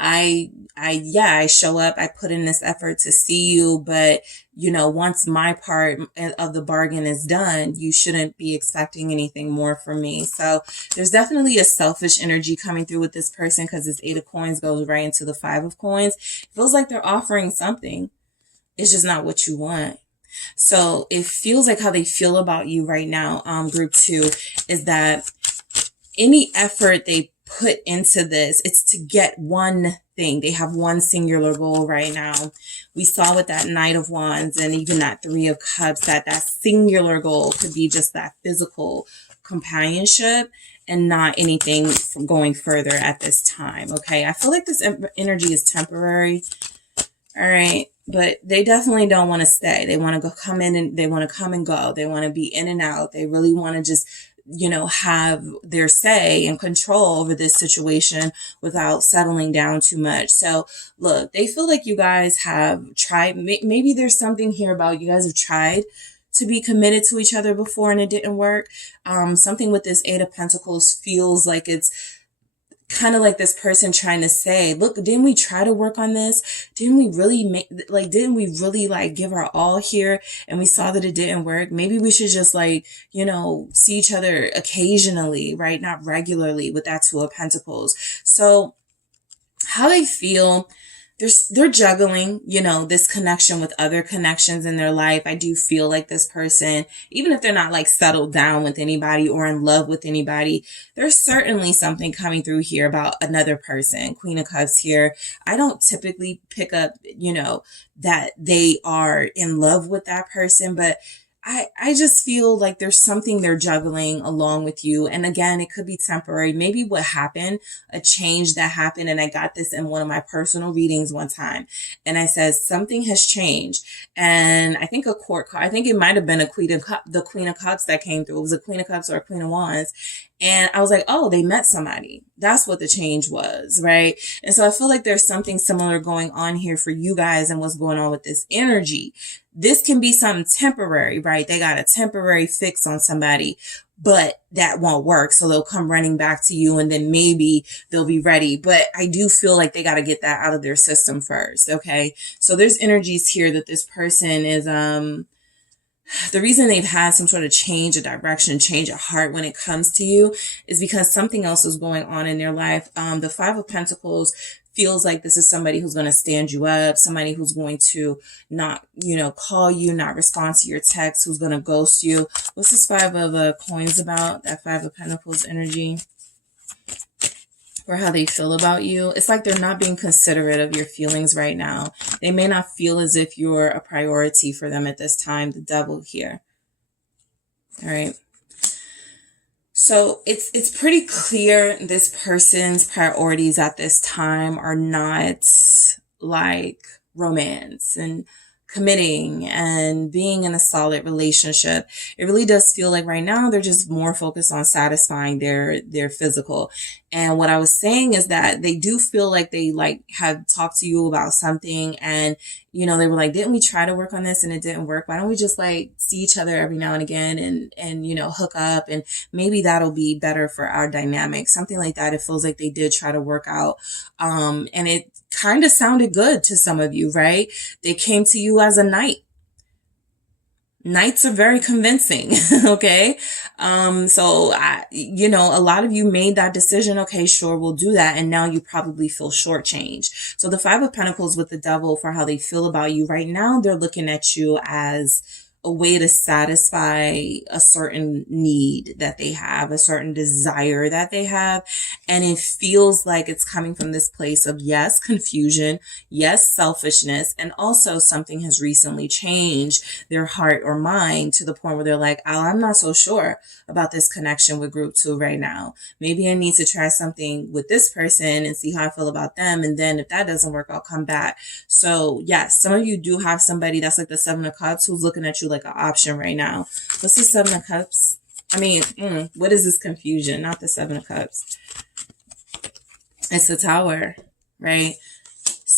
I show up, I put in this effort to see you, but you know, once my part of the bargain is done, you shouldn't be expecting anything more from me. So there's definitely a selfish energy coming through with this person, because this 8 of coins goes right into the 5 of coins. It feels like they're offering something. It's just not what you want. So it feels like how they feel about you right now, group 2, is that any effort they put into this, it's to get one thing. They have one singular goal right now. We saw with that Knight of Wands and even that 3 of Cups that that singular goal could be just that physical companionship and not anything from going further at this time. Okay, I feel like this energy is temporary. All right, but they definitely don't want to stay. They want to come in and they want to come and go. They want to be in and out. They really want to just, you know, have their say and control over this situation without settling down too much. So look, they feel like you guys have tried. Maybe there's something here about you guys have tried to be committed to each other before and it didn't work. Something with this 8 of Pentacles feels like it's kind of like this person trying to say, look, didn't we try to work on this? Didn't we really give our all here? And we saw that it didn't work. Maybe we should just you know, see each other occasionally, right? Not regularly, with that 2 of Pentacles. So how they feel, they're juggling, you know, this connection with other connections in their life. I do feel like this person, even if they're not settled down with anybody or in love with anybody, there's certainly something coming through here about another person. Queen of Cups here. I don't typically pick up, you know, that they are in love with that person, but I just feel like there's something they're juggling along with you. And again, it could be temporary. Maybe what happened, a change that happened. And I got this in one of my personal readings one time. And I said, something has changed. And I think a court card, I think it might have been the Queen of Cups that came through. It was a Queen of Cups or a Queen of Wands. And I was like, oh, they met somebody. That's what the change was, right? And so I feel like there's something similar going on here for you guys and what's going on with this energy. This can be something temporary, right? They got a temporary fix on somebody, but that won't work. So they'll come running back to you and then maybe they'll be ready. But I do feel like they got to get that out of their system first, okay? So there's energies here that this person is, the reason they've had some sort of change of direction, change of heart when it comes to you is because something else is going on in their life. The 5 of Pentacles feels like this is somebody who's going to stand you up, somebody who's going to not, you know, call you, not respond to your text, who's going to ghost you. What's this 5 of coins about? That 5 of Pentacles energy, or how they feel about you. It's like they're not being considerate of your feelings right now. They may not feel as if you're a priority for them at this time. The Devil here. All right. So it's pretty clear this person's priorities at this time are not like romance and committing and being in a solid relationship. It really does feel like right now they're just more focused on satisfying their physical. And what I was saying is that they do feel like they have talked to you about something and, you know, they were like, didn't we try to work on this and it didn't work? Why don't we just see each other every now and again and, you know, hook up and maybe that'll be better for our dynamic. Something like that. It feels like they did try to work out. And it kind of sounded good to some of you, right? They came to you as a knight. Knights are very convincing. Okay. So you know, a lot of you made that decision. Okay, sure, we'll do that. And now you probably feel shortchanged. So the 5 of Pentacles with the Devil, for how they feel about you right now, they're looking at you as a way to satisfy a certain need that they have, a certain desire that they have. And it feels like it's coming from this place of, yes, confusion, yes, selfishness, and also something has recently changed their heart or mind to the point where they're like, oh, I'm not so sure about this connection with group 2 right now. Maybe I need to try something with this person and see how I feel about them. And then if that doesn't work, I'll come back. So yes, some of you do have somebody that's like the 7 of Cups who's looking at you like an option right now. What's the 7 of Cups? I mean, what is this confusion? Not the 7 of Cups. It's the Tower, right?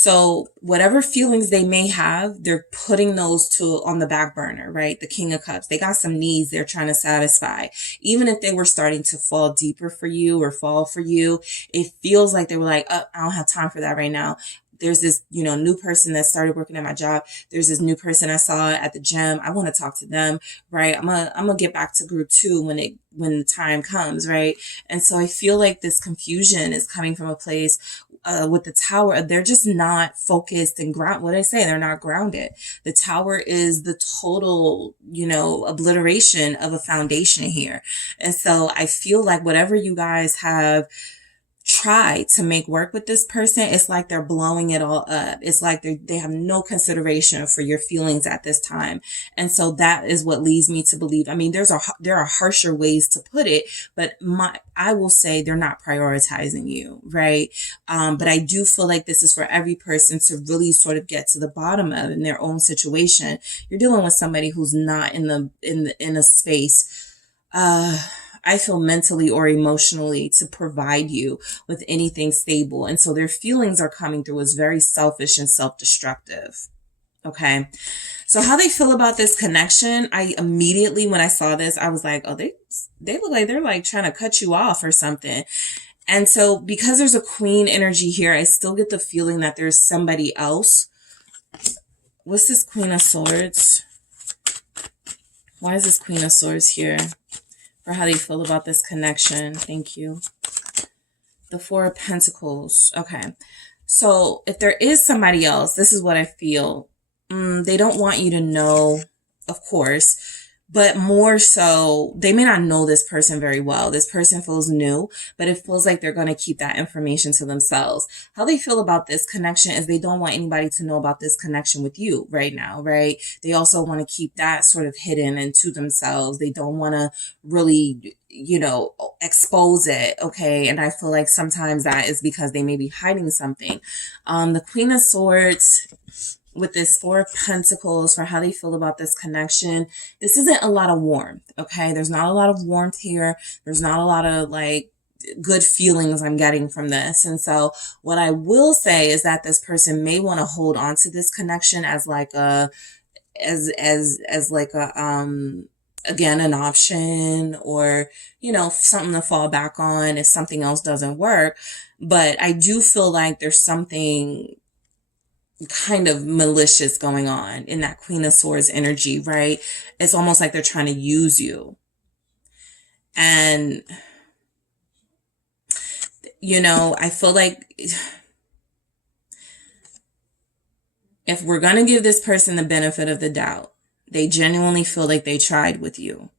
So whatever feelings they may have, they're putting those on the back burner, right? The King of Cups. They got some needs they're trying to satisfy. Even if they were starting to fall deeper for you or fall for you, it feels like they were like, oh, I don't have time for that right now. There's this, new person that started working at my job. There's this new person I saw at the gym. I want to talk to them, right? I'm gonna get back to group 2 when the time comes, right? And so I feel like this confusion is coming from a place with the Tower. They're just not focused and what I say, they're not grounded. The Tower is the total, obliteration of a foundation here. And so I feel like whatever you guys have try to make work with this person, it's like they're blowing it all up. It's like they have no consideration for your feelings at this time. And so that is what leads me to believe, I mean, there are harsher ways to put it, but I will say they're not prioritizing you, right? But I do feel like this is for every person to really sort of get to the bottom of in their own situation. You're dealing with somebody who's not in a space, I feel mentally or emotionally to provide you with anything stable. And so their feelings are coming through as very selfish and self-destructive. Okay. So how they feel about this connection, I immediately, when I saw this, I was like, oh, they look like they're like trying to cut you off or something. And so because there's a Queen energy here, I still get the feeling that there's somebody else. What's this Queen of Swords? Why is this Queen of Swords here? For how they feel about this connection. Thank you. The Four of Pentacles. Okay. So if there is somebody else, this is what I feel. They don't want you to know, of course, but more so, they may not know this person very well. This person feels new, but it feels like they're going to keep that information to themselves. How they feel about this connection is they don't want anybody to know about this connection with you right now, right? They also want to keep that sort of hidden and to themselves. They don't want to really, expose it, okay? And I feel like sometimes that is because they may be hiding something. The Queen of Swords with this Four of Pentacles, for how they feel about this connection. This isn't a lot of warmth, okay? There's not a lot of warmth here. There's not a lot of good feelings I'm getting from this. And so what I will say is that this person may want to hold on to this connection as again, an option, or, something to fall back on if something else doesn't work. But I do feel like there's something kind of malicious going on in that Queen of Swords energy, right? It's almost like they're trying to use you. And, I feel like if we're going to give this person the benefit of the doubt, they genuinely feel like they tried with you.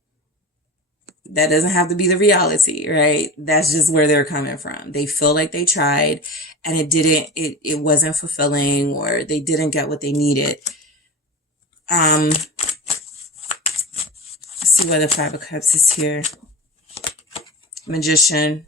That doesn't have to be the reality, right? That's just where they're coming from. They feel like they tried and it wasn't fulfilling, or they didn't get what they needed. Let's see why the Five of Cups is here. Magician.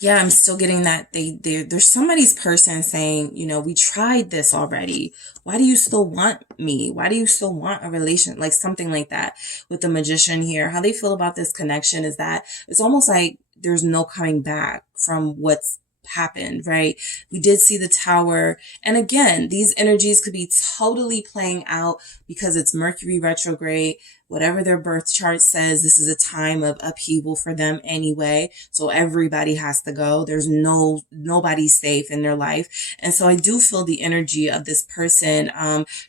Yeah, I'm still getting that there's somebody's person saying, we tried this already. Why do you still want me? Why do you still want a relation? Like something like that with the Magician here. How they feel about this connection is that it's almost like there's no coming back from what's happened, right? We did see the Tower. And again, these energies could be totally playing out because it's Mercury retrograde. Whatever their birth chart says, this is a time of upheaval for them anyway. So everybody has to go. There's nobody safe in their life. And so I do feel the energy of this person,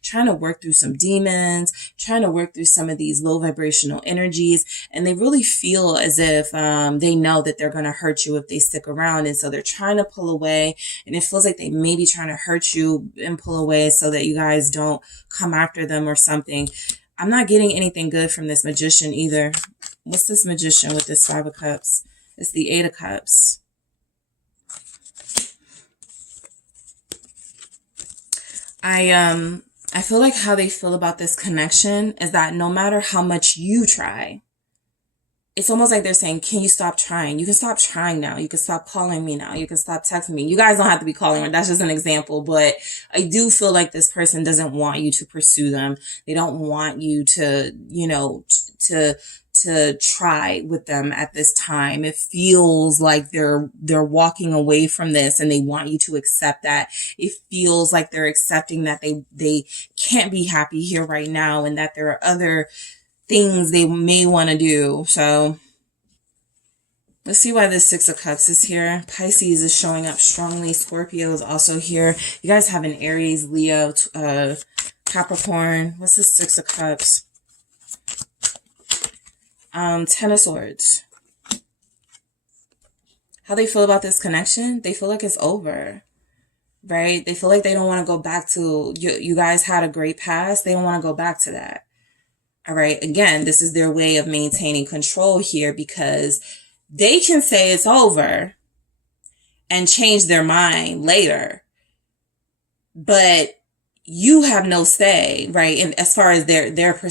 trying to work through some demons, trying to work through some of these low vibrational energies. And they really feel as if, they know that they're going to hurt you if they stick around. And so they're trying to pull away, and it feels like they may be trying to hurt you and pull away so that you guys don't come after them or something. I'm not getting anything good from this Magician either. What's this Magician with this Five of Cups? It's the Eight of Cups. I feel like how they feel about this connection is that no matter how much you try, it's almost like they're saying, can you stop trying? You can stop trying now. You can stop calling me now. You can stop texting me. You guys don't have to be calling me. That's just an example. But I do feel like this person doesn't want you to pursue them. They don't want you to, to to try with them at this time. It feels like they're walking away from this and they want you to accept that. It feels like they're accepting that they can't be happy here right now and that there are other things they may want to do. So let's see why this Six of Cups is here. Pisces is showing up strongly. Scorpio is also here. You guys have an Aries, Leo, Capricorn. What's the Six of Cups? Ten of Swords. How they feel about this connection? They feel like it's over, right? They feel like they don't want to go back to, you guys had a great past. They don't want to go back to that. All right. Again, this is their way of maintaining control here because they can say it's over and change their mind later, but you have no say, right? And as far as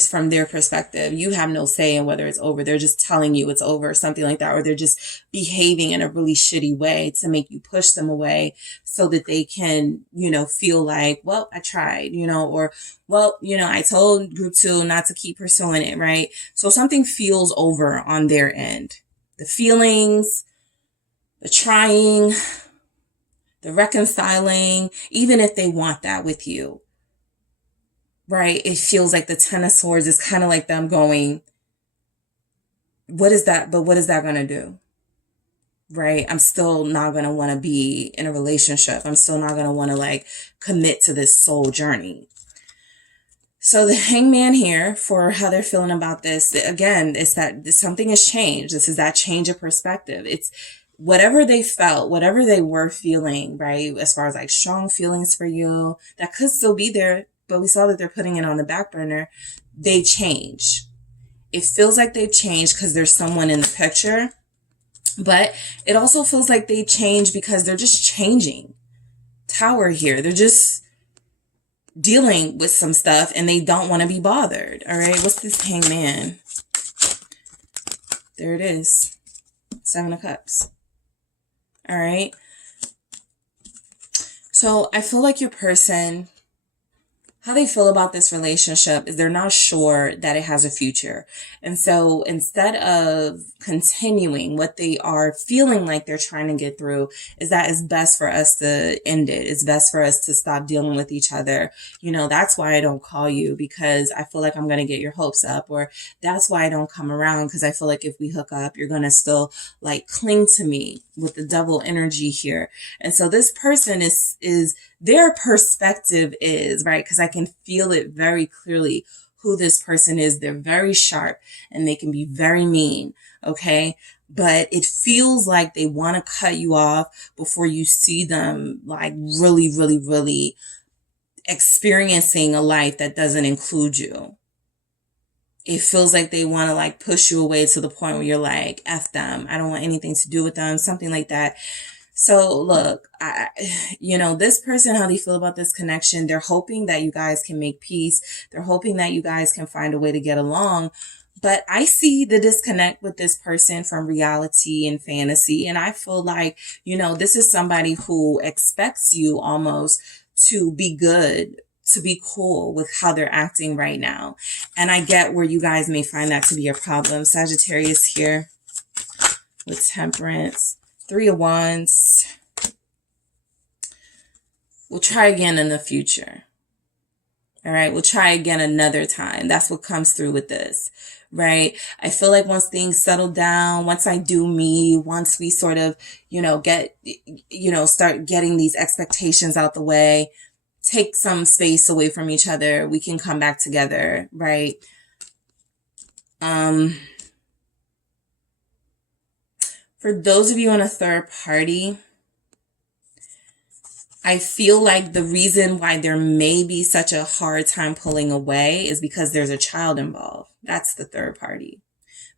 from their perspective, you have no say in whether it's over. They're just telling you it's over or something like that, or they're just behaving in a really shitty way to make you push them away so that they can, feel like, well, I tried, or, well, I told group 2 not to keep pursuing it, right? So something feels over on their end. The feelings, the trying, the reconciling, even if they want that with you, right? It feels like the Ten of Swords is kind of like them going, what is that? But what is that going to do? Right? I'm still not going to want to be in a relationship. I'm still not going to want to commit to this soul journey. So the Hangman here, for how they're feeling about this, again, it's that something has changed. This is that change of perspective. It's whatever they felt, whatever they were feeling, right? As far as strong feelings for you, that could still be there, but we saw that they're putting it on the back burner. They change. It feels like they've changed because there's someone in the picture, but it also feels like they change because they're just changing. Tower here. They're just dealing with some stuff and they don't want to be bothered. All right. What's this Hangman? There it is. 7 of Cups. All right. So I feel like your person, how they feel about this relationship is they're not sure that it has a future. And so instead of continuing what they are feeling like they're trying to get through, is that it's best for us to end it. It's best for us to stop dealing with each other. That's why I don't call you, because I feel like I'm going to get your hopes up, or that's why I don't come around, because I feel like if we hook up, you're going to still cling to me, with the double energy here. And so this person is their perspective is, right? Because I can feel it very clearly who this person is. They're very sharp and they can be very mean. Okay. But it feels like they want to cut you off before you see them really, really, really experiencing a life that doesn't include you. It feels like they want to push you away to the point where you're like, F them. I don't want anything to do with them. Something like that. So look, this person, how they feel about this connection, they're hoping that you guys can make peace. They're hoping that you guys can find a way to get along. But I see the disconnect with this person from reality and fantasy. And I feel like, this is somebody who expects you almost to be good, to be cool with how they're acting right now. And I get where you guys may find that to be a problem. Sagittarius here with Temperance. 3 of Wands. We'll try again in the future. All right. We'll try again another time. That's what comes through with this, right? I feel like once things settle down, once I do me, once we sort of, start getting these expectations out the way, take some space away from each other, we can come back together, right? For those of you on a third party, I feel like the reason why there may be such a hard time pulling away is because there's a child involved. That's the third party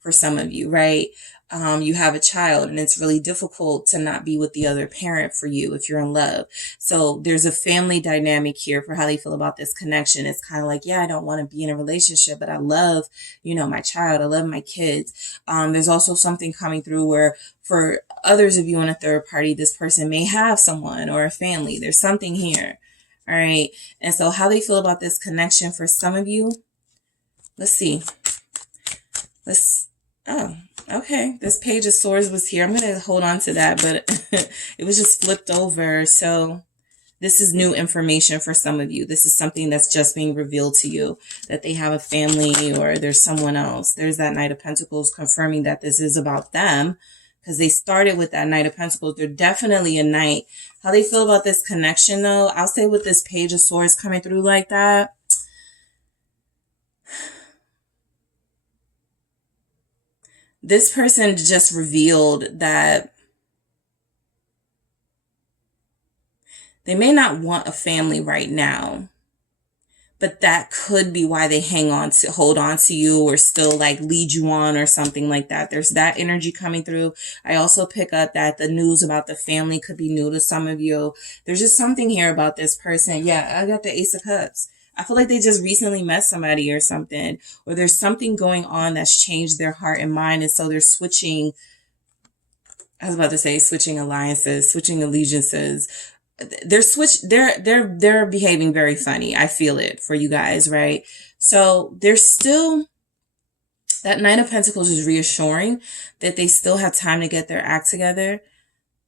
for some of you, right? You have a child and it's really difficult to not be with the other parent for you if you're in love. So there's a family dynamic here for how they feel about this connection. It's kind of like, yeah, I don't want to be in a relationship, but I love, my child. I love my kids. There's also something coming through where for others of you on a third party, this person may have someone or a family. There's something here. All right. And so how they feel about this connection for some of you, let's see. Oh, okay. This Page of Swords was here. I'm going to hold on to that, but it was just flipped over. So this is new information for some of you. This is something that's just being revealed to you, that they have a family or there's someone else. There's that Knight of Pentacles confirming that this is about them, because they started with that Knight of Pentacles. They're definitely a knight. How they feel about this connection, though, I'll say with this Page of Swords coming through like that, this person just revealed that they may not want a family right now, but that could be why they hold on to you, or still like lead you on or something like that. There's that energy coming through. I also pick up that the news about the family could be new to some of you. There's just something here about this person. Yeah, I got the Ace of Cups. I feel like they just recently met somebody or something, or there's something going on that's changed their heart and mind. And so they're switching, I was about to say switching alliances, switching allegiances. They're behaving very funny. I feel it for you guys, right? So there's still, that Nine of Pentacles is reassuring that they still have time to get their act together,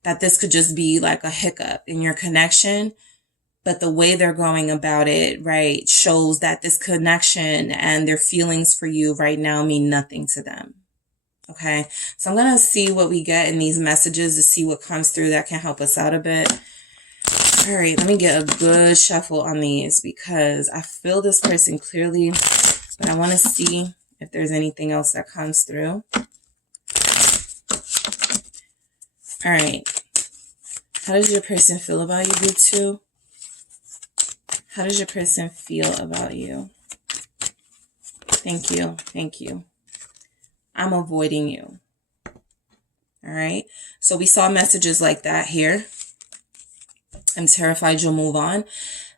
that this could just be like a hiccup in your connection. But the way they're going about it, right, shows that this connection and their feelings for you right now mean nothing to them. Okay, so I'm going to see what we get in these messages to see what comes through that can help us out a bit. All right, let me get a good shuffle on these, because I feel this person clearly, but I want to see if there's anything else that comes through. All right, how does your person feel about you, group 2? How does your person feel about you? Thank you. Thank you. I'm avoiding you. All right. So we saw messages like that here. I'm terrified you'll move on.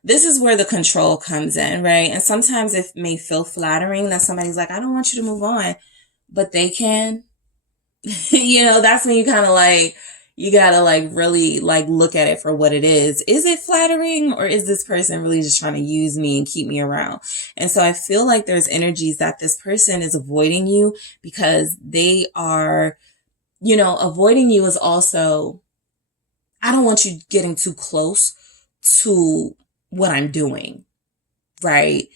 This is where the control comes in, right? And sometimes it may feel flattering that somebody's like, I don't want you to move on, but they can. You know, that's when you kind of like, you got to like really like look at it for what it is. Is it flattering, or is this person really just trying to use me and keep me around? And so I feel like there's energies that this person is avoiding you because they are, you know, avoiding you is also, I don't want you getting too close to what I'm doing, right?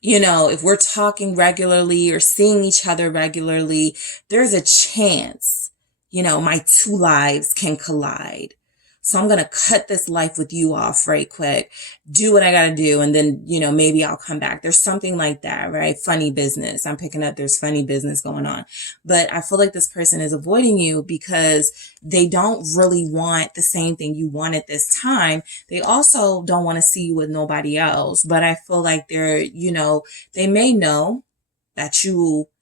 You know, if we're talking regularly or seeing each other regularly, there's a chance, you know, my two lives can collide. So I'm going to cut this life with you off right quick, do what I got to do. And then, you know, maybe I'll come back. There's something like that, right? Funny business. I'm picking up there's funny business going on. But I feel like this person is avoiding you because they don't really want the same thing you want at this time. They also don't want to see you with nobody else. But I feel like they're, you know, they may know that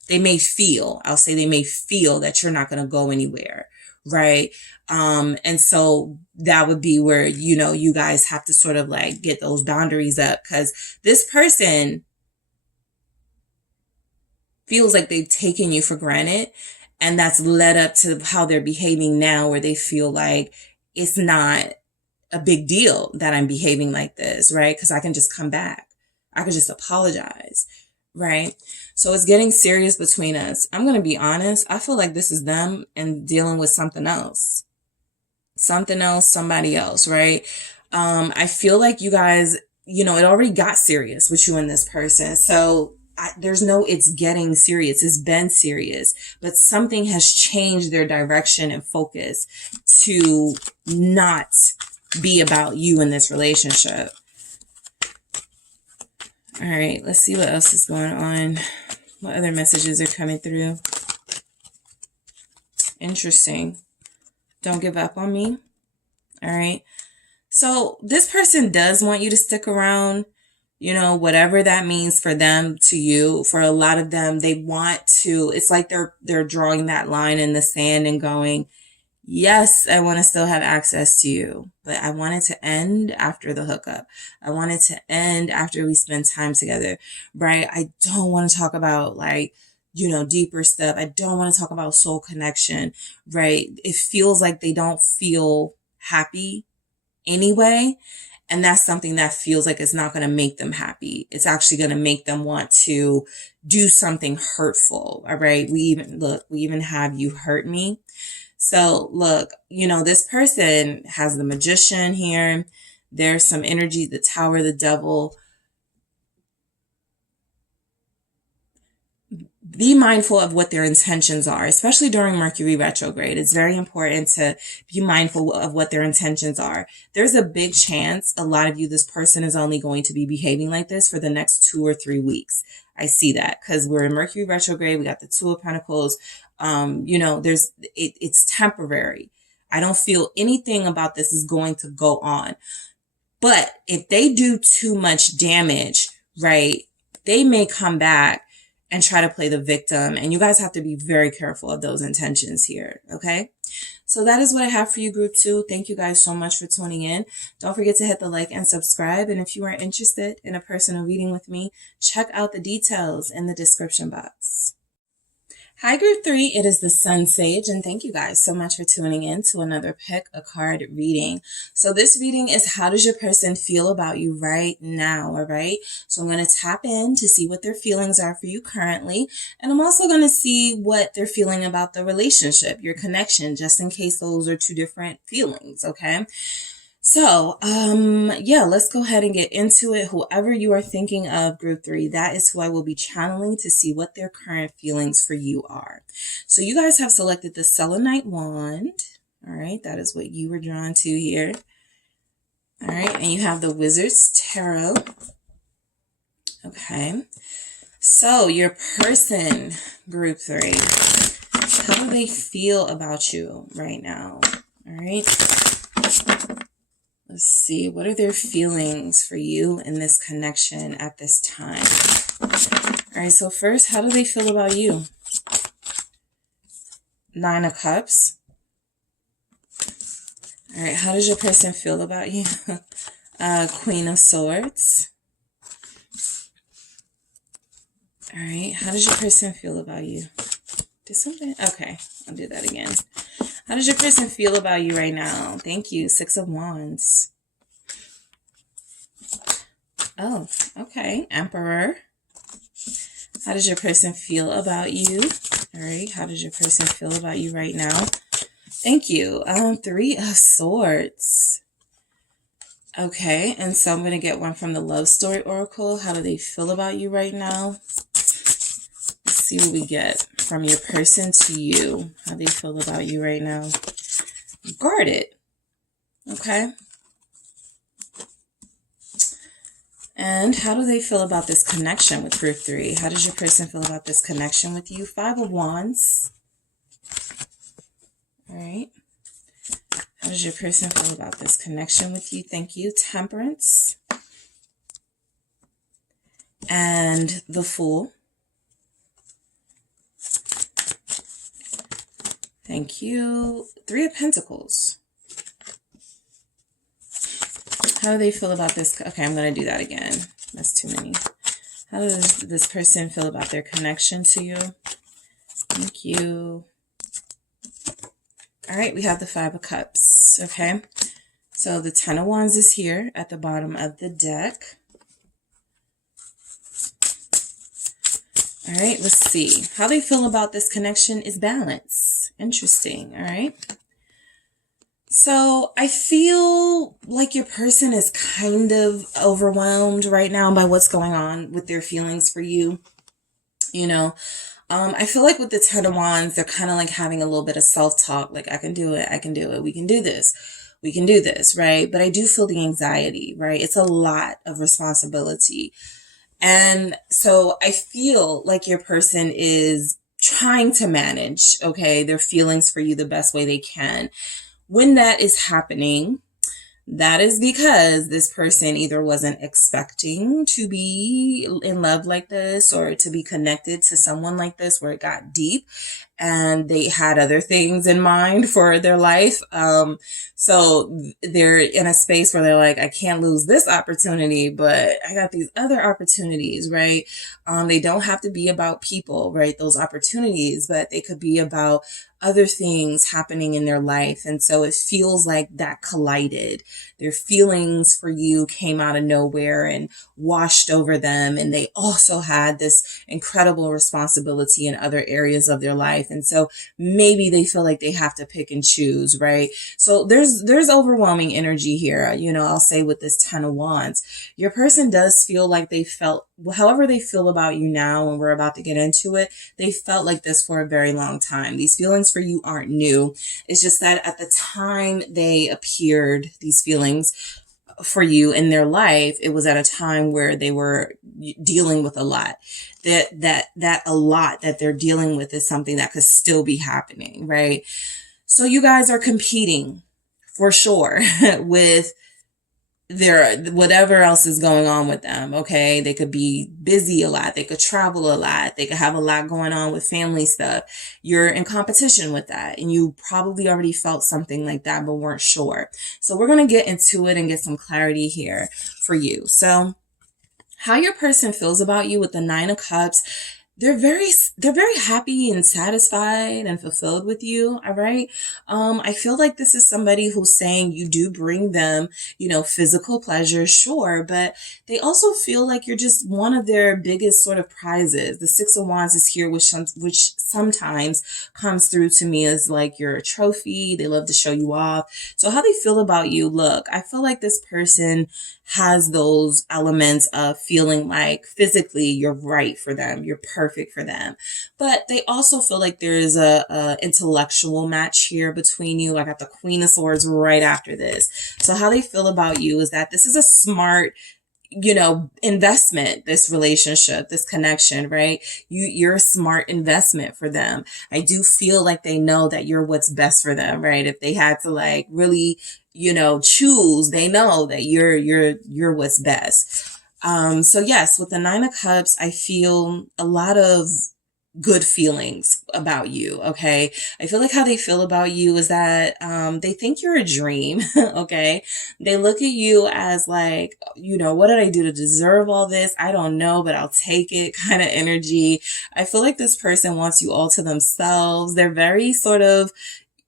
they may feel that you're not going to go anywhere. Right. And so that would be where, you know, you guys have to sort of like get those boundaries up, because this person feels like they've taken you for granted, and that's led up to how they're behaving now, where they feel like it's not a big deal that I'm behaving like this, right? Because I can just come back. I could just apologize. Right. So it's getting serious between us. I'm going to be honest. I feel like this is them and dealing with something else, somebody else. Right. I feel like you guys, you know, it already got serious with you and this person. So there's no, it's getting serious. It's been serious, but something has changed their direction and focus to not be about you in this relationship. All right, let's see what else is going on. What other messages are coming through? Interesting. Don't give up on me. All right. So this person does want you to stick around, you know, whatever that means for them to you. For a lot of them, they want to, it's like they're drawing that line in the sand and going, yes, I want to still have access to you, but I want it to end after the hookup. I want it to end after we spend time together, right? I don't want to talk about like, you know, deeper stuff. I don't want to talk about soul connection, right? It feels like they don't feel happy anyway. And that's something that feels like it's not going to make them happy. It's actually going to make them want to do something hurtful. All right. We even have you hurt me. So look, you know, this person has the Magician here. There's some energy, the Tower, the Devil. Be mindful of what their intentions are, especially during Mercury retrograde. It's very important to be mindful of what their intentions are. There's a big chance a lot of you, this person is only going to be behaving like this for the next 2 or 3 weeks. I see that because we're in Mercury retrograde. We got the Two of Pentacles. You know, it's temporary. I don't feel anything about this is going to go on. But if they do too much damage, right, they may come back and try to play the victim. And you guys have to be very careful of those intentions here. Okay. So that is what I have for you, group 2. Thank you guys so much for tuning in. Don't forget to hit the like and subscribe. And if you are interested in a personal reading with me, check out the details in the description box. Hi, group 3. It is the SunSage, and thank you guys so much for tuning in to another pick a card reading. So this reading is, how does your person feel about you right now? All right. So I'm going to tap in to see what their feelings are for you currently. And I'm also going to see what they're feeling about the relationship, your connection, just in case those are two different feelings. Okay. So, yeah, let's go ahead and get into it. Whoever you are thinking of, group 3, that is who I will be channeling to see what their current feelings for you are. So you guys have selected the Selenite wand. All right. That is what you were drawn to here. All right. And you have the Wizard's Tarot. Okay. So your person, group 3, how do they feel about you right now? All right. Let's see, what are their feelings for you in this connection at this time? All right, so first, how do they feel about you? 9 of Cups. All right, how does your person feel about you? Queen of Swords. All right, how does your person feel about you? Did something? Okay, I'll do that again. How does your person feel about you right now? Thank you. 6 of Wands. Oh, okay. Emperor. How does your person feel about you? All right. How does your person feel about you right now? Thank you. 3 of Swords. Okay. And so I'm going to get one from the Love Story Oracle. How do they feel about you right now? Let's see what we get from your person to you. How do they feel about you right now? Guarded. Okay. And how do they feel about this connection with group 3? How does your person feel about this connection with you? 5 of Wands. All right. How does your person feel about this connection with you? Thank you. Temperance. And the Fool. Thank you. 3 of Pentacles. How do they feel about this? Okay, I'm going to do that again. That's too many. How does this person feel about their connection to you? Thank you. All right, we have the 5 of Cups. Okay, so the 10 of Wands is here at the bottom of the deck. All right, let's see. How they feel about this connection is balance. Interesting, all right? So I feel like your person is kind of overwhelmed right now by what's going on with their feelings for you. You know, I feel like with the 10 of Wands, they're kind of like having a little bit of self-talk. Like, I can do it. I can do it. We can do this. We can do this, right? But I do feel the anxiety, right? It's a lot of responsibility. And so I feel like your person is trying to manage, okay, their feelings for you the best way they can. When that is happening, that is because this person either wasn't expecting to be in love like this or to be connected to someone like this where it got deep. and they had other things in mind for their life. So they're in a space where they're like, I can't lose this opportunity, but I got these other opportunities, right? They don't have to be about people, right? Those opportunities, but they could be about other things happening in their life. And so it feels like that collided. Their feelings for you came out of nowhere and washed over them. And they also had this incredible responsibility in other areas of their life. And so maybe they feel like they have to pick and choose, right? So there's overwhelming energy here. You know, I'll say with this 10 of Wands, your person does feel like they felt, however they feel about you now, and we're about to get into it, they felt like this for a very long time. These feelings for you aren't new. It's just that at the time they appeared, these feelings for you in their life, it was at a time where they were dealing with a lot. That a lot that they're dealing with is something that could still be happening, right? So you guys are competing for sure with their whatever else is going on with them. Okay, they could be busy a lot, they could travel a lot, they could have a lot going on with family stuff. You're in competition with that, and you probably already felt something like that but weren't sure. So we're going to get into it and get some clarity here for you. So how your person feels about you with the 9 of Cups, they're very happy and satisfied and fulfilled with you. All right. I feel like this is somebody who's saying you do bring them, you know, physical pleasure, sure, but they also feel like you're just one of their biggest sort of prizes. The 6 of Wands is here, which sometimes comes through to me as like you're a trophy. They love to show you off. So how they feel about you, look, I feel like this person has those elements of feeling like physically you're right for them, you're perfect for them, but they also feel like there's a intellectual match here between you. I got the Queen of Swords right after this. So how they feel about you is that this is a smart, you know, investment, this relationship, this connection, right? You're a smart investment for them. I do feel like they know that you're what's best for them, right? If they had to like really, you know, choose, they know that you're what's best. So yes, with the 9 of Cups, I feel a lot of good feelings about you. Okay. I feel like how they feel about you is that, they think you're a dream. Okay. They look at you as like, you know, what did I do to deserve all this? I don't know, but I'll take it kind of energy. I feel like this person wants you all to themselves. They're very sort of,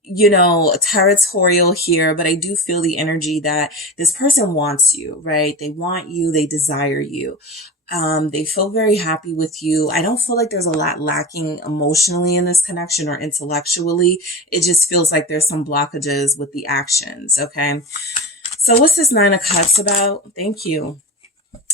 you know, territorial here, but I do feel the energy that this person wants you, right? They want you, they desire you. They feel very happy with you. I don't feel like there's a lot lacking emotionally in this connection or intellectually. It just feels like there's some blockages with the actions. Okay. So what's this 9 of Cups about? Thank you.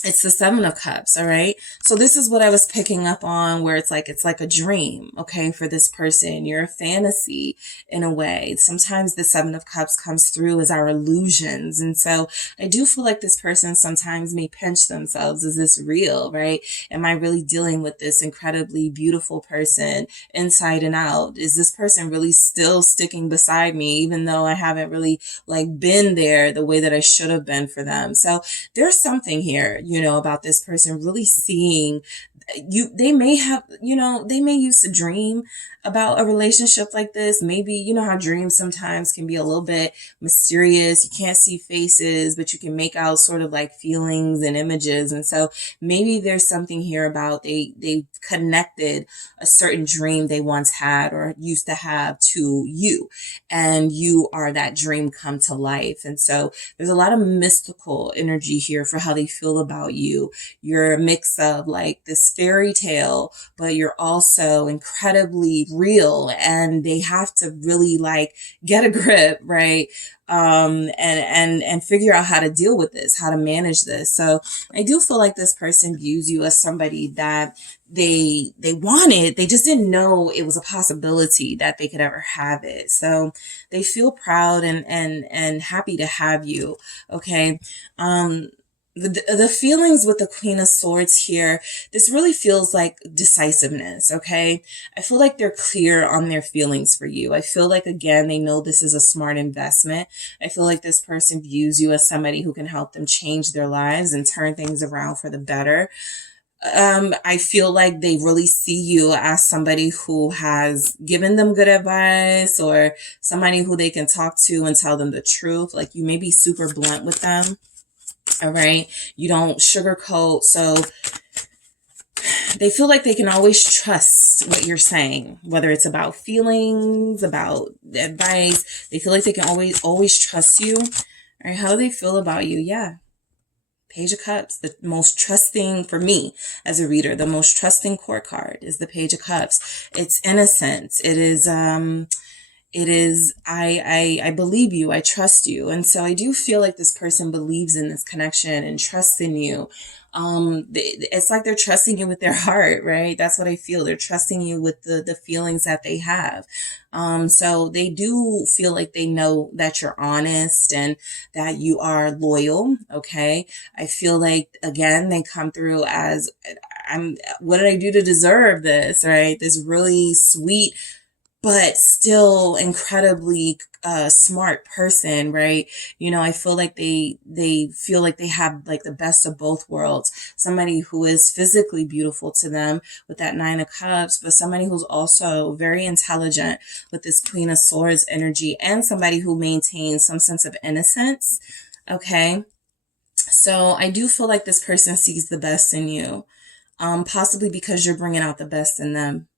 It's the 7 of Cups. All right. So this is what I was picking up on, where it's like a dream. Okay. For this person, you're a fantasy in a way. Sometimes the 7 of Cups comes through as our illusions. And so I do feel like this person sometimes may pinch themselves. Is this real? Right? Am I really dealing with this incredibly beautiful person inside and out? Is this person really still sticking beside me, even though I haven't really like been there the way that I should have been for them? So there's something here, you know, about this person really seeing you. They may have, you know, they may used to dream about a relationship like this. Maybe, you know how dreams sometimes can be a little bit mysterious. You can't see faces, but you can make out sort of like feelings and images. And so maybe there's something here about they connected a certain dream they once had or used to have to you, and you are that dream come to life. And so there's a lot of mystical energy here for how they feel about you. You're a mix of like this fairy tale, but you're also incredibly real, and they have to really like get a grip, right? And figure out how to deal with this, how to manage this. So I do feel like this person views you as somebody that they wanted, they just didn't know it was a possibility that they could ever have it. So they feel proud and happy to have you. Okay. The feelings with the Queen of Swords here, this really feels like decisiveness. Okay. I feel like they're clear on their feelings for you. I feel like, again, they know this is a smart investment. I feel like this person views you as somebody who can help them change their lives and turn things around for the better. I feel like they really see you as somebody who has given them good advice, or somebody who they can talk to and tell them the truth. Like, you may be super blunt with them. All right. You don't sugarcoat. So they feel like they can always trust what you're saying, whether it's about feelings, about advice. They feel like they can always trust you. All right. How do they feel about you? Yeah. Page of Cups, the most trusting, for me as a reader, the most trusting court card is the Page of Cups. It's innocence. It is, I believe you, I trust you. And so I do feel like this person believes in this connection and trusts in you. It's like they're trusting you with their heart, right? That's what I feel. They're trusting you with the feelings that they have. So they do feel like they know that you're honest and that you are loyal. Okay. I feel like, again, they come through as, what did I do to deserve this? Right? This really sweet, but still incredibly smart person, right? You know, I feel like they feel like they have like the best of both worlds. Somebody who is physically beautiful to them with that Nine of Cups, but somebody who's also very intelligent with this Queen of Swords energy, and somebody who maintains some sense of innocence. Okay. So I do feel like this person sees the best in you, possibly because you're bringing out the best in them.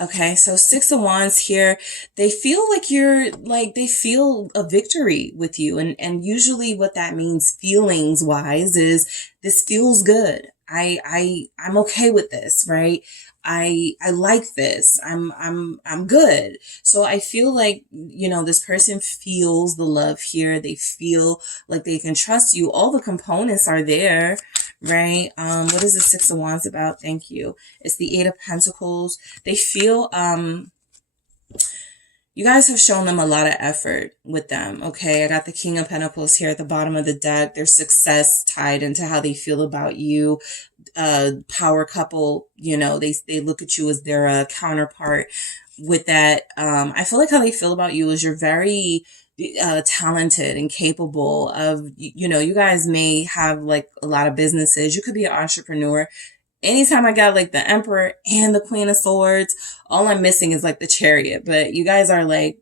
Okay, so Six of Wands here, they feel like they feel a victory with you. And usually what that means feelings wise is this feels good. I'm okay with this, right? I like this. I'm good. So I feel like, you know, this person feels the love here. They feel like they can trust you. All the components are there, right? What is the Six of Wands about? Thank you. It's the Eight of Pentacles. They feel, you guys have shown them a lot of effort with them. Okay. I got the King of Pentacles here at the bottom of the deck. Their success tied into how they feel about you. Power couple, you know, they look at you as their counterpart with that. I feel like how they feel about you is you're very talented and capable of, you know, you guys may have like a lot of businesses. You could be an entrepreneur. Anytime I got like the Emperor and the Queen of Swords, all I'm missing is like the Chariot. But you guys are like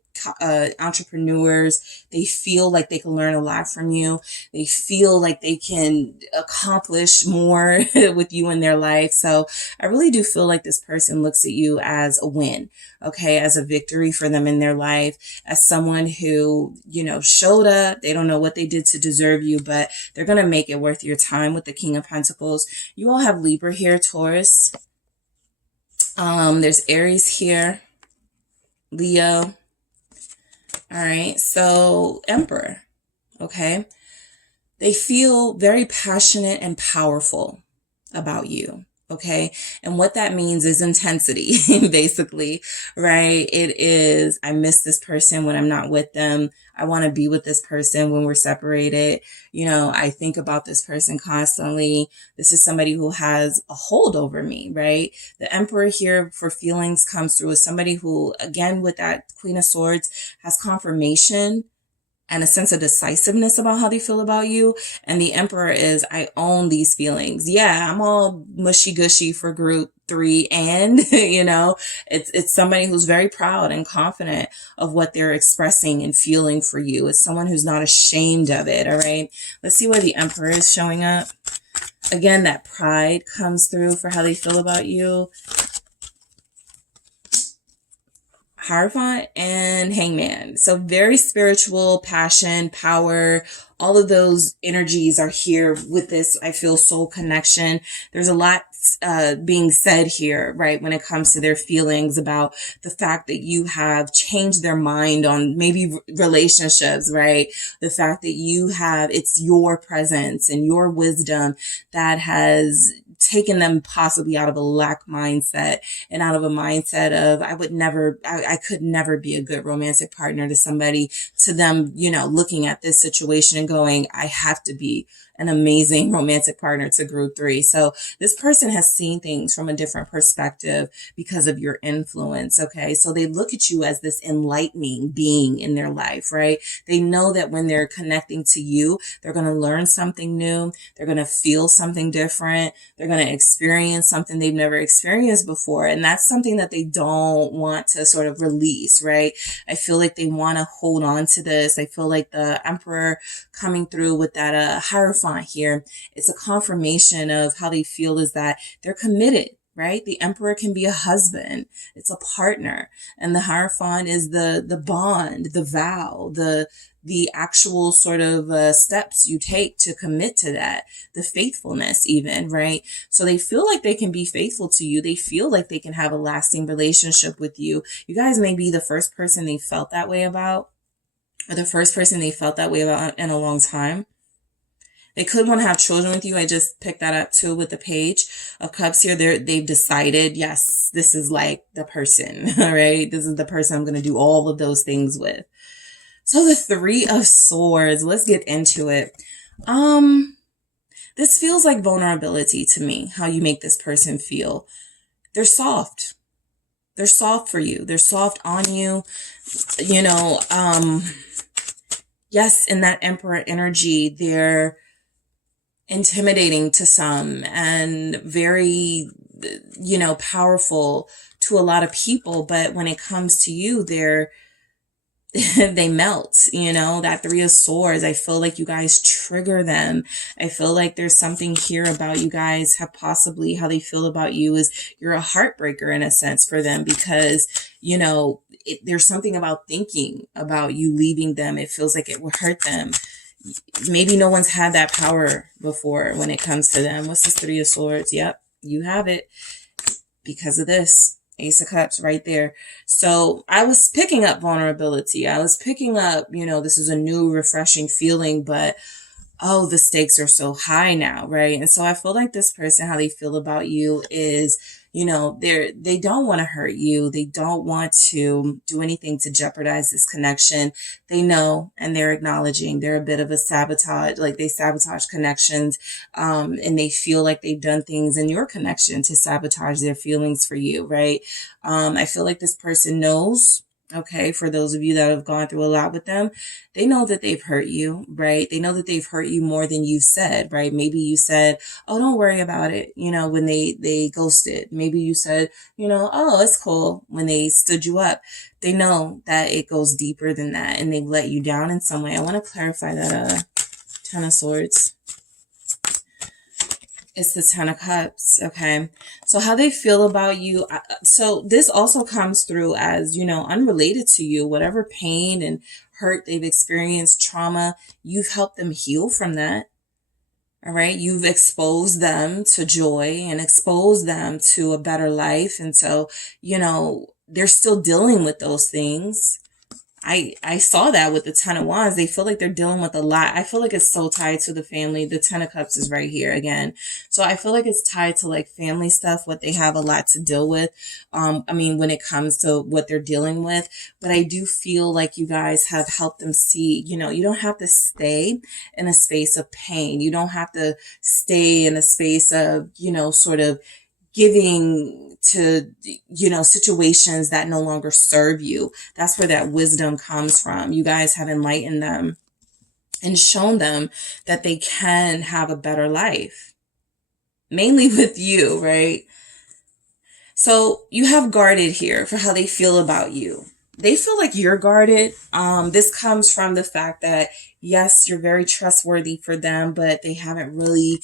entrepreneurs. They feel like they can learn a lot from you. They feel like they can accomplish more with you in their life. So I really do feel like this person looks at you as a win, okay, as a victory for them in their life, as someone who, you know, showed up. They don't know what they did to deserve you, but they're going to make it worth your time with the King of Pentacles. You all have Libra here, Taurus. There's Aries here, Leo. All right, so Emperor, okay? They feel very passionate and powerful about you, okay? And what that means is intensity, basically, right? It is, I miss this person when I'm not with them. I want to be with this person when we're separated. You know, I think about this person constantly. This is somebody who has a hold over me, right? The Emperor here for feelings comes through as somebody who, again, with that Queen of Swords, has confirmation and a sense of decisiveness about how they feel about you. And the Emperor is, I own these feelings. Yeah, I'm all mushy gushy for group 3. And, you know, it's somebody who's very proud and confident of what they're expressing and feeling for you. It's someone who's not ashamed of it. All right. Let's see where the Emperor is showing up. Again, that pride comes through for how they feel about you. Hierophant and Hangman. So very spiritual, passion, power, all of those energies are here with this, I feel, soul connection. There's a lot being said here, right, when it comes to their feelings about the fact that you have changed their mind on maybe relationships, right? The fact that you have, it's your presence and your wisdom that has taken them possibly out of a lack mindset and out of a mindset of, I could never be a good romantic partner to somebody, to them, you know, looking at this situation and going, I have to be an amazing romantic partner to group 3. So this person has seen things from a different perspective because of your influence. Okay. So they look at you as this enlightening being in their life, right? They know that when they're connecting to you, they're going to learn something new. They're going to feel something different. They're going to experience something they've never experienced before. And that's something that they don't want to sort of release, right? I feel like they want to hold on to this. I feel like the Emperor coming through with that Hierophant here, it's a confirmation of how they feel is that they're committed, right? The Emperor can be a husband. It's a partner. And the Hierophant is the bond, the vow, the actual sort of steps you take to commit to that, the faithfulness even, right? So they feel like they can be faithful to you. They feel like they can have a lasting relationship with you. You guys may be the first person they felt that way about, or the first person they felt that way about in a long time. They could want to have children with you. I just picked that up too with the Page of Cups here. They've decided, yes, this is like the person, all right? This is the person I'm going to do all of those things with. So the 3 of Swords, let's get into it. This feels like vulnerability to me, how you make this person feel. They're soft. They're soft for you. They're soft on you. You know, yes, in that Emperor energy, they're intimidating to some and very, you know, powerful to a lot of people. But when it comes to you, they melt, you know, that 3 of Swords. I feel like you guys trigger them. I feel like there's something here about you guys have possibly how they feel about you is you're a heartbreaker in a sense for them because, you know, there's something about thinking about you leaving them. It feels like it will hurt them. Maybe no one's had that power before when it comes to them. What's this 3 of Swords? Yep, you have it because of this. Ace of Cups right there. So I was picking up vulnerability. I was picking up, you know, this is a new refreshing feeling, but oh, the stakes are so high now, right? And so I feel like this person, how they feel about you is, you know, they don't want to hurt you. They don't want to do anything to jeopardize this connection. They know, and they're acknowledging they're a bit of a sabotage, like they sabotage connections, and they feel like they've done things in your connection to sabotage their feelings for you, right? I feel like this person knows. Okay, for those of you that have gone through a lot with them, they know that they've hurt you, right? They know that they've hurt you more than you've said, right? Maybe you said, oh, don't worry about it, you know, when they ghosted. Maybe you said, you know, oh, it's cool when they stood you up. They know that it goes deeper than that and they've let you down in some way. I want to clarify that 10 of Swords. It's the 10 of Cups, okay? So how they feel about you. So this also comes through as, you know, unrelated to you. Whatever pain and hurt they've experienced, trauma, you've helped them heal from that, all right? You've exposed them to joy and exposed them to a better life. And so, you know, they're still dealing with those things. I saw that with the 10 of Wands. They feel like they're dealing with a lot. I feel like it's so tied to the family. The 10 of Cups is right here again. So I feel like it's tied to like family stuff, what they have a lot to deal with. I mean, when it comes to what they're dealing with, but I do feel like you guys have helped them see, you know, you don't have to stay in a space of pain. You don't have to stay in a space of, you know, sort of giving to, you know, situations that no longer serve you. That's where that wisdom comes from. You guys have enlightened them and shown them that they can have a better life, mainly with you, right? So you have guarded here for how they feel about you. They feel like you're guarded. This comes from the fact that, yes, you're very trustworthy for them, but they haven't really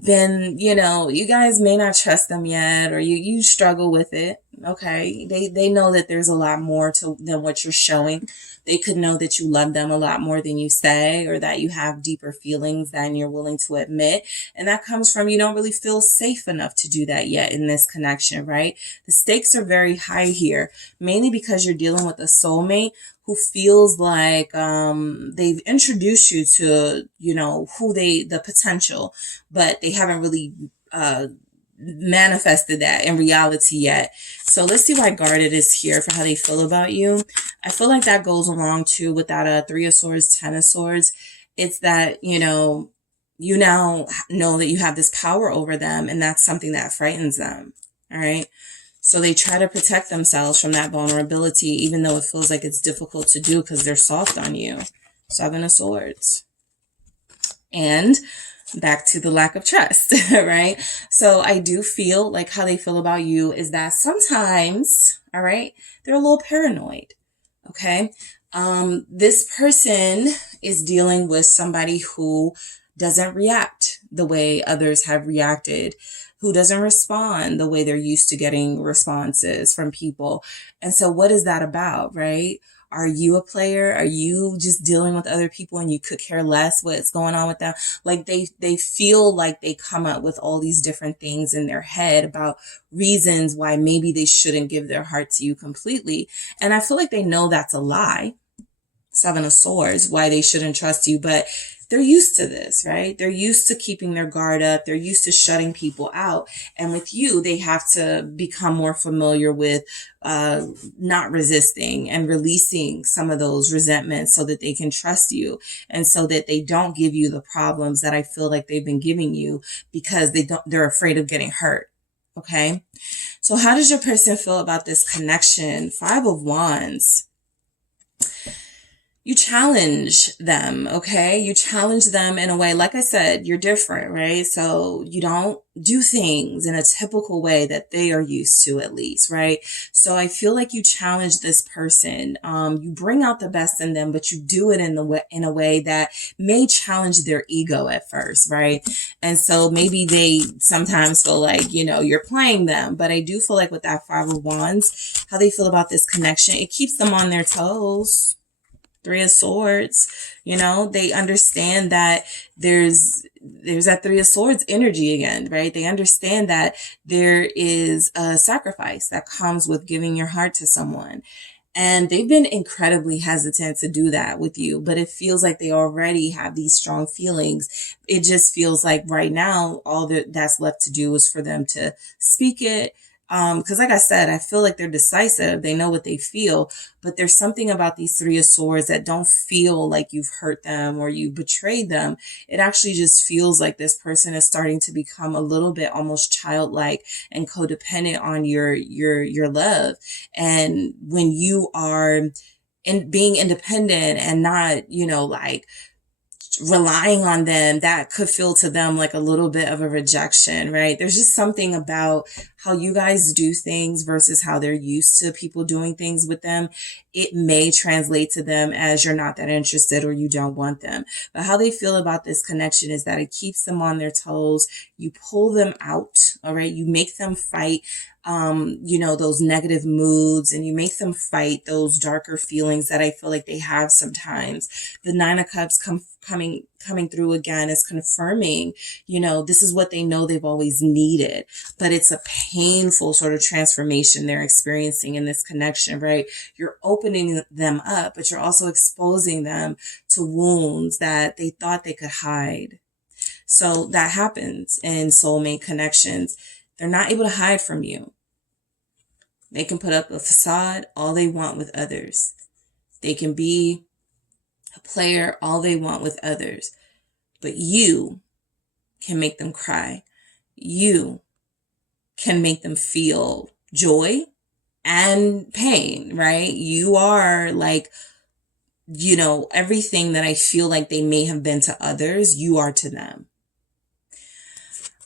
then, you know, you guys may not trust them yet, or you struggle with it. Okay. They know that there's a lot more than what you're showing. They could know that you love them a lot more than you say, or that you have deeper feelings than you're willing to admit. And that comes from, you don't really feel safe enough to do that yet in this connection, right? The stakes are very high here, mainly because you're dealing with a soulmate who feels like they've introduced you to, you know, the potential, but they haven't really manifested that in reality yet. So let's see why guarded is here for how they feel about you. I feel like that goes along too with that 3 of Swords, 10 of Swords. It's that, you know, you now know that you have this power over them, and that's something that frightens them. All right. So they try to protect themselves from that vulnerability, even though it feels like it's difficult to do because they're soft on you. Seven of Swords. And back to the lack of trust, right? So I do feel like how they feel about you is that sometimes, all right, they're a little paranoid. Okay. This person is dealing with somebody who doesn't react the way others have reacted, who doesn't respond the way they're used to getting responses from people. And so what is that about, right? Are you a player? Are you just dealing with other people and you could care less what's going on with them? Like they feel like they come up with all these different things in their head about reasons why maybe they shouldn't give their heart to you completely. And I feel like they know that's a lie. Seven of Swords, why they shouldn't trust you, but they're used to this, right? They're used to keeping their guard up. They're used to shutting people out. And with you, they have to become more familiar with not resisting and releasing some of those resentments so that they can trust you and so that they don't give you the problems that I feel like they've been giving you because they're afraid of getting hurt. Okay. So how does your person feel about this connection? Five of Wands. You challenge them, okay? You challenge them in a way, like I said, you're different, right? So you don't do things in a typical way that they are used to, at least, right? So I feel like you challenge this person. You bring out the best in them, but you do it in a way that may challenge their ego at first, right? And so maybe they sometimes feel like, you're playing them, but I do feel like with that Five of Wands, how they feel about this connection, it keeps them on their toes. Three of Swords, they understand that there's that Three of Swords energy again, right? They understand that there is a sacrifice that comes with giving your heart to someone. And they've been incredibly hesitant to do that with you, but it feels like they already have these strong feelings. It just feels like right now, all that's left to do is for them to speak it. Because like I said, I feel like they're decisive. They know what they feel, but there's something about these Three of Swords that don't feel like you've hurt them or you betrayed them. It actually just feels like this person is starting to become a little bit almost childlike and codependent on your love. And when you are being independent and not, relying on them, that could feel to them like a little bit of a rejection, right? There's just something about how you guys do things versus how they're used to people doing things with them. It may translate to them as you're not that interested or you don't want them. But how they feel about this connection is that it keeps them on their toes. You pull them out, all right? You make them fight those negative moods, and you make them fight those darker feelings that I feel like they have sometimes. The Nine of Cups coming through again is confirming, this is what they know they've always needed, but it's a painful sort of transformation they're experiencing in this connection, right? You're opening them up, but you're also exposing them to wounds that they thought they could hide. So that happens in soulmate connections. They're not able to hide from you. They can put up a facade all they want with others. They can be a player all they want with others. But you can make them cry. You can make them feel joy and pain, right? You are like, everything that I feel like they may have been to others, you are to them.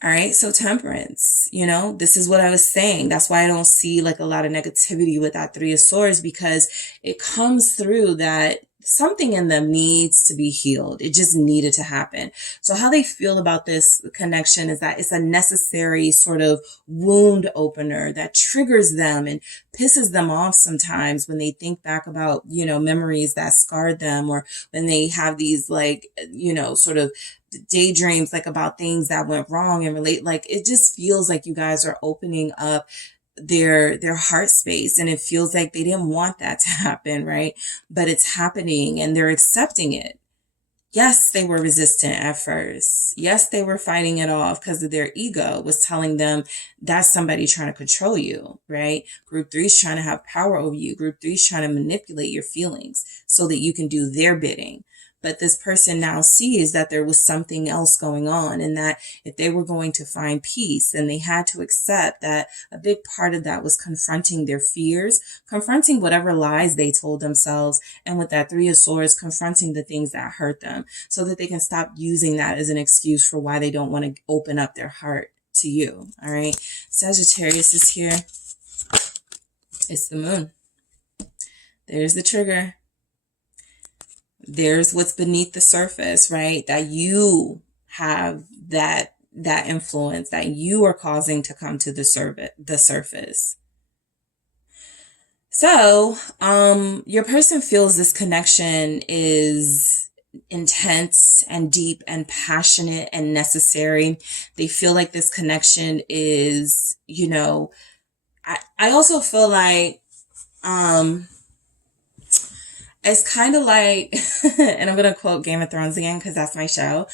All right. So Temperance, this is what I was saying. That's why I don't see like a lot of negativity with that Three of Swords, because it comes through that something in them needs to be healed. It just needed to happen. So how they feel about this connection is that it's a necessary sort of wound opener that triggers them and pisses them off sometimes when they think back about, memories that scarred them, or when they have these like, sort of daydreams like about things that went wrong and relate. Like it just feels like you guys are opening up their heart space, and it feels like they didn't want that to happen, right? But it's happening and they're accepting it. Yes, they were resistant at first. Yes, they were fighting it off because of their ego was telling them that's somebody trying to control you, right? Group 3 is trying to have power over you. Group 3 is trying to manipulate your feelings so that you can do their bidding. But this person now sees that there was something else going on, and that if they were going to find peace, then they had to accept that a big part of that was confronting their fears, confronting whatever lies they told themselves, and with that Three of Swords, confronting the things that hurt them, so that they can stop using that as an excuse for why they don't want to open up their heart to you. All right. Sagittarius is here. It's the moon. There's the trigger. There's what's beneath the surface, right? That you have that influence that you are causing to come to the surface. So, your person feels this connection is intense and deep and passionate and necessary. They feel like this connection is, you know, I also feel like, it's kind of like, and I'm going to quote Game of Thrones again, because that's my show.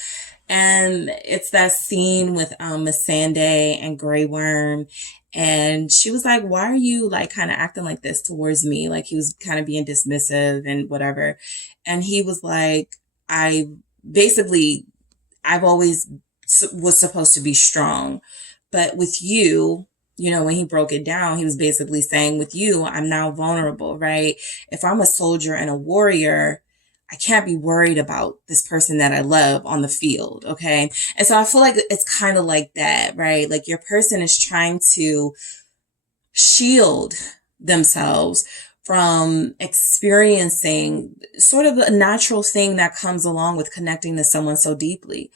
And it's that scene with Missandei and Grey Worm. And she was like, why are you like kind of acting like this towards me? Like he was kind of being dismissive and whatever. And he was like, I've always was supposed to be strong. But with you, you know, when he broke it down, he was basically saying, with you, I'm now vulnerable, right? If I'm a soldier and a warrior, I can't be worried about this person that I love on the field, okay? And so I feel like it's kind of like that, right? Like your person is trying to shield themselves from experiencing sort of a natural thing that comes along with connecting to someone so deeply.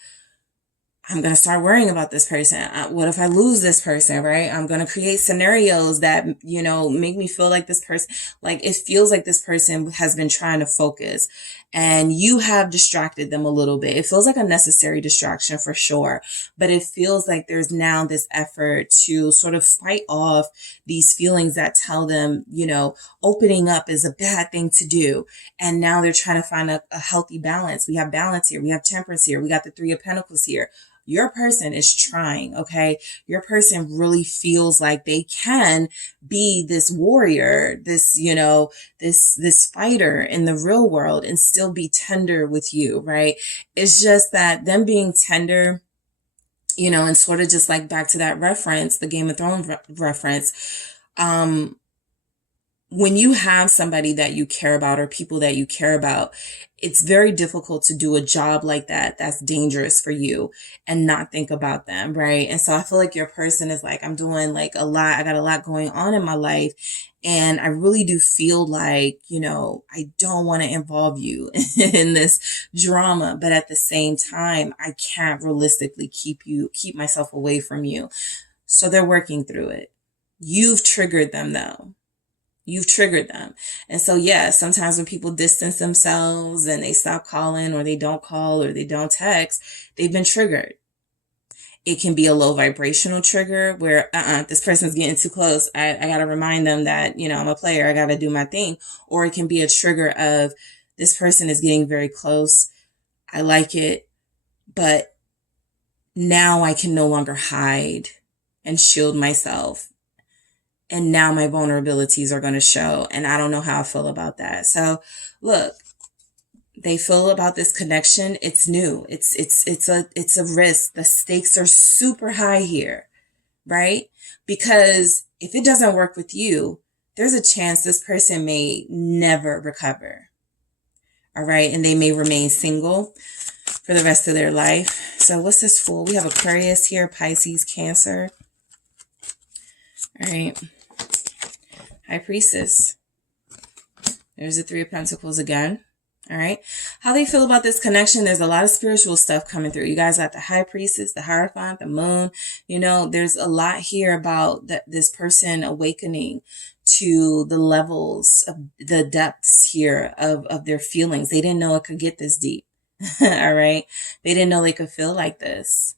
I'm going to start worrying about this person. What if I lose this person, right? I'm going to create scenarios that, you know, make me feel like this person, like it feels like this person has been trying to focus and you have distracted them a little bit. It feels like a necessary distraction for sure, but it feels like there's now this effort to sort of fight off these feelings that tell them, you know, opening up is a bad thing to do. And now they're trying to find a healthy balance. We have balance here. We have temperance here. We got the Three of Pentacles here. Your person is trying, okay? Your person really feels like they can be this warrior, this, you know, this fighter in the real world and still be tender with you, right? It's just that them being tender, you know, and sort of just like back to that reference, the Game of Thrones reference, when you have somebody that you care about or people that you care about, it's very difficult to do a job like that that's dangerous for you and not think about them, right? And so I feel like your person is like, I'm doing like a lot. I got a lot going on in my life. And I really do feel like, you know, I don't want to involve you in this drama. But at the same time, I can't realistically keep myself away from you. So they're working through it. You've triggered them though. You've triggered them. And so, yeah, sometimes when people distance themselves and they stop calling or they don't call or they don't text, they've been triggered. It can be a low vibrational trigger where, this person's getting too close. I got to remind them that, you know, I'm a player. I got to do my thing. Or it can be a trigger of this person is getting very close. I like it, but now I can no longer hide and shield myself. And now my vulnerabilities are going to show. And I don't know how I feel about that. So look, they feel about this connection. It's new. It's a risk. The stakes are super high here, right? Because if it doesn't work with you, there's a chance this person may never recover. All right. And they may remain single for the rest of their life. So what's this for? We have Aquarius here, Pisces, Cancer. All right. High Priestess. There's the Three of Pentacles again. All right. How they feel about this connection. There's a lot of spiritual stuff coming through. You guys got the High Priestess, the Hierophant, the Moon. You know, there's a lot here about this person awakening to the levels of the depths here of their feelings. They didn't know it could get this deep. All right. They didn't know they could feel like this.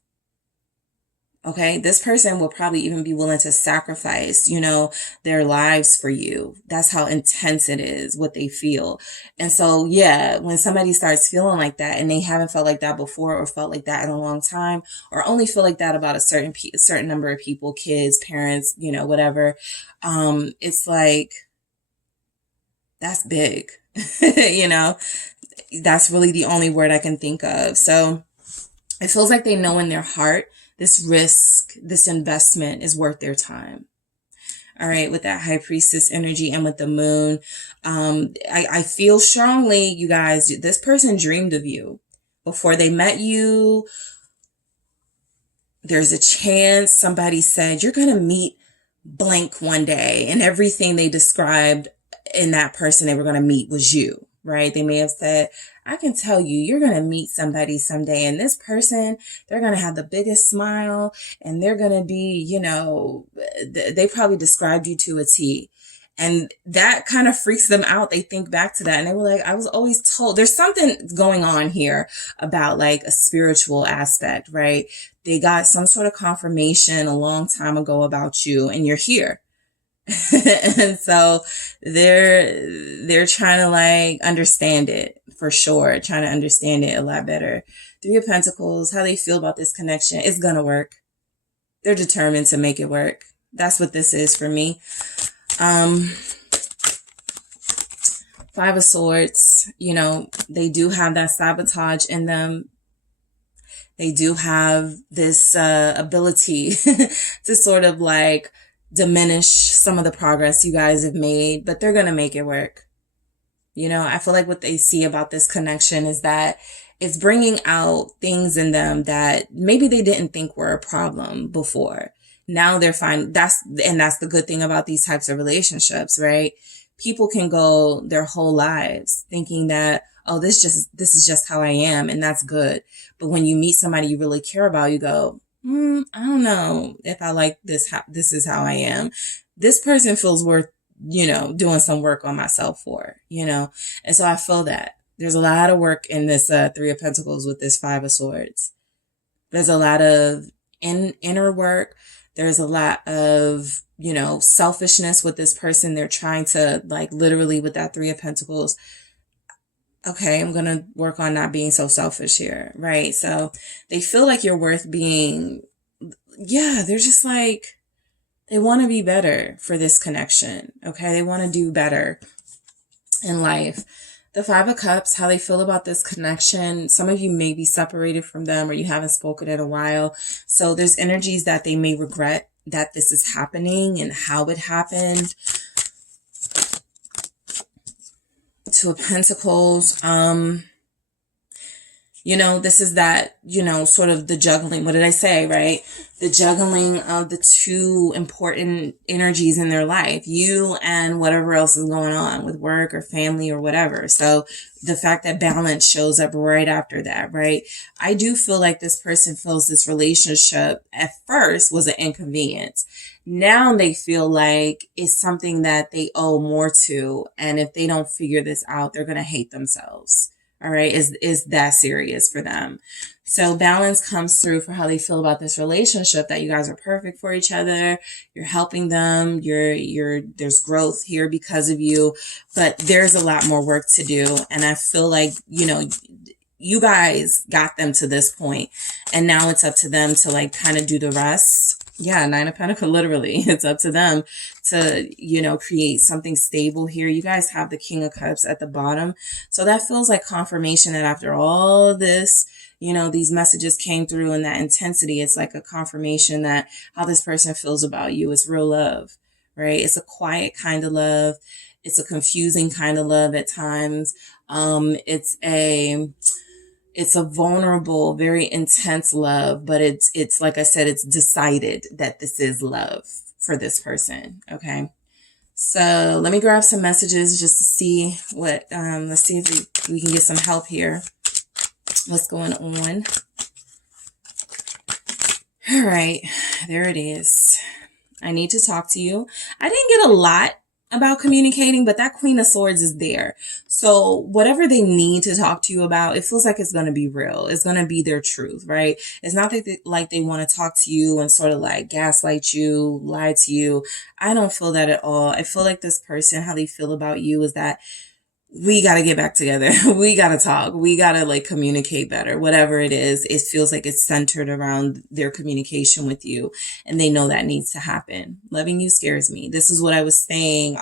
Okay, this person will probably even be willing to sacrifice, you know, their lives for you. That's how intense it is, what they feel. And so, yeah, when somebody starts feeling like that and they haven't felt like that before or felt like that in a long time, or only feel like that about a certain number of people, kids, parents, you know, whatever, it's like, that's big, you know. That's really the only word I can think of. So it feels like they know in their heart this risk, this investment is worth their time. All right, with that High Priestess energy and with the moon, I feel strongly, you guys, this person dreamed of you before they met you. There's a chance somebody said, you're going to meet blank one day, and everything they described in that person they were going to meet was you, right? They may have said, I can tell you, you're going to meet somebody someday, and this person, they're going to have the biggest smile, and they're going to be, you know, they probably described you to a T. And that kind of freaks them out. They think back to that and they were like, I was always told. There's something going on here about like a spiritual aspect, right? They got some sort of confirmation a long time ago about you, and you're here. And so they're trying to like understand it for sure, trying to understand it a lot better. Three of Pentacles, how they feel about this connection. It's going to work. They're determined to make it work. That's what this is for me. Five of Swords, you know, they do have that sabotage in them. They do have this ability to sort of like diminish some of the progress you guys have made, but they're going to make it work. You know, I feel like what they see about this connection is that it's bringing out things in them that maybe they didn't think were a problem before. Now they're fine. That's the good thing about these types of relationships, right? People can go their whole lives thinking that, oh, this is just how I am. And that's good. But when you meet somebody you really care about, you go, I don't know if I like this. This is how I am. This person feels worth, you know, doing some work on myself for, you know? And so I feel that there's a lot of work in this Three of Pentacles with this Five of Swords. There's a lot of inner work. There's a lot of, you know, selfishness with this person. They're trying to like literally with that Three of Pentacles. Okay, I'm going to work on not being so selfish here, right? So they feel like you're worth being, yeah, they're just like, they want to be better for this connection, okay? They want to do better in life. The Five of Cups, how they feel about this connection. Some of you may be separated from them or you haven't spoken in a while. So there's energies that they may regret that this is happening and how it happened. Two of Pentacles. You know, this is that, you know, sort of the juggling. What did I say, right? The juggling of the two important energies in their life, you and whatever else is going on with work or family or whatever. So the fact that balance shows up right after that, right? I do feel like this person feels this relationship at first was an inconvenience. Now they feel like it's something that they owe more to. And if they don't figure this out, they're going to hate themselves. All right. Is that serious for them? So balance comes through for how they feel about this relationship, that you guys are perfect for each other. You're helping them. There's growth here because of you, but there's a lot more work to do. And I feel like, you know, you guys got them to this point and now it's up to them to like kind of do the rest. Yeah. Nine of Pentacles, literally. It's up to them to, you know, create something stable here. You guys have the King of Cups at the bottom. So that feels like confirmation that after all this, you know, these messages came through and that intensity, it's like a confirmation that how this person feels about you is real love, right? It's a quiet kind of love. It's a confusing kind of love at times. It's a vulnerable, very intense love, but it's like I said, it's decided that this is love for this person. Okay. So let me grab some messages just to see what, let's see if we can get some help here. What's going on? All right, there it is. I need to talk to you. I didn't get a lot about communicating, but that Queen of Swords is there. So whatever they need to talk to you about, it feels like it's going to be real. It's going to be their truth, right? It's not that they want to talk to you and sort of like gaslight you, lie to you. I don't feel that at all. I feel like this person, how they feel about you is that we got to get back together. We got to talk. We got to like communicate better. Whatever it is, it feels like it's centered around their communication with you. And they know that needs to happen. Loving you scares me. This is what I was saying.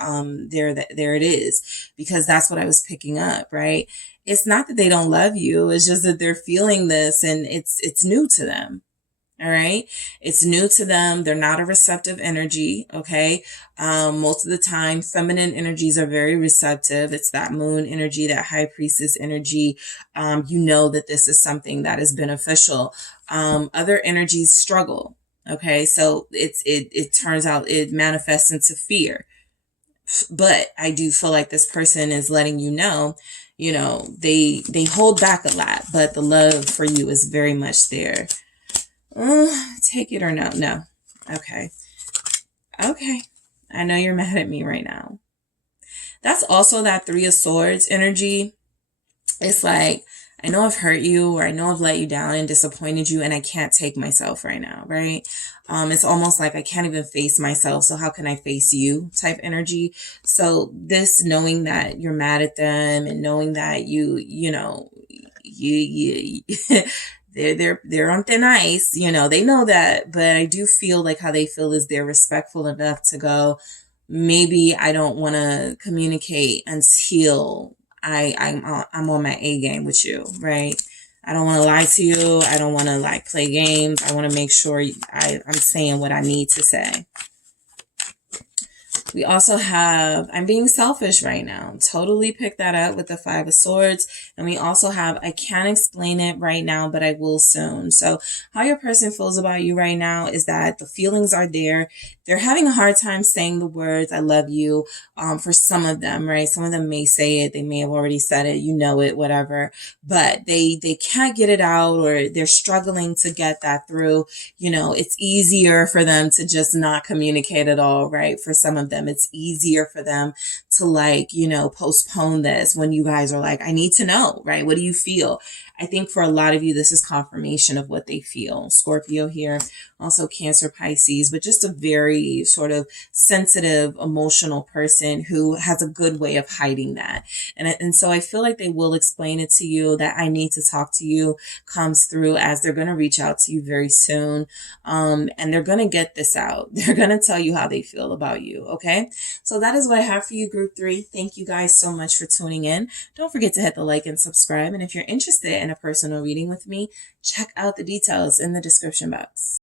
There it is, because that's what I was picking up, right? It's not that they don't love you. It's just that they're feeling this and it's new to them. All right. It's new to them. They're not a receptive energy. Okay. Most of the time, feminine energies are very receptive. It's that moon energy, that high priestess energy. You know that this is something that is beneficial. Other energies struggle. Okay. So it turns out it manifests into fear. But I do feel like this person is letting you know, they hold back a lot, but the love for you is very much there. Take it or no? No. Okay. Okay. I know you're mad at me right now. That's also that Three of Swords energy. It's like, I know I've hurt you, or I know I've let you down and disappointed you, and I can't take myself right now, right? It's almost like I can't even face myself, so how can I face you type energy. So this knowing that you're mad at them and knowing that you they're on thin ice, they know that, but I do feel like how they feel is they're respectful enough to go, maybe I don't want to communicate until I'm on my A game with you, right? I don't want to lie to you. I don't want to like play games. I want to make sure I'm saying what I need to say. We also have, I'm being selfish right now. Totally pick that up with the Five of Swords. And we also have, I can't explain it right now, but I will soon. So how your person feels about you right now is that the feelings are there. They're having a hard time saying the words, I love you, for some of them, right? Some of them may say it. They may have already said it, it, whatever. But they can't get it out, or they're struggling to get that through. It's easier for them to just not communicate at all, right? For some of them, it's easier for them to postpone this when you guys are like, I need to know, right? What do you feel? I think for a lot of you, this is confirmation of what they feel. Scorpio here, also Cancer, Pisces, but just a very sort of sensitive, emotional person who has a good way of hiding that. And so I feel like they will explain it to you. That I need to talk to you comes through as they're going to reach out to you very soon. And they're going to get this out. They're going to tell you how they feel about you. Okay. So that is what I have for you, Group 3. Thank you guys so much for tuning in. Don't forget to hit the like and subscribe. And if you're interested in a personal reading with me, check out the details in the description box.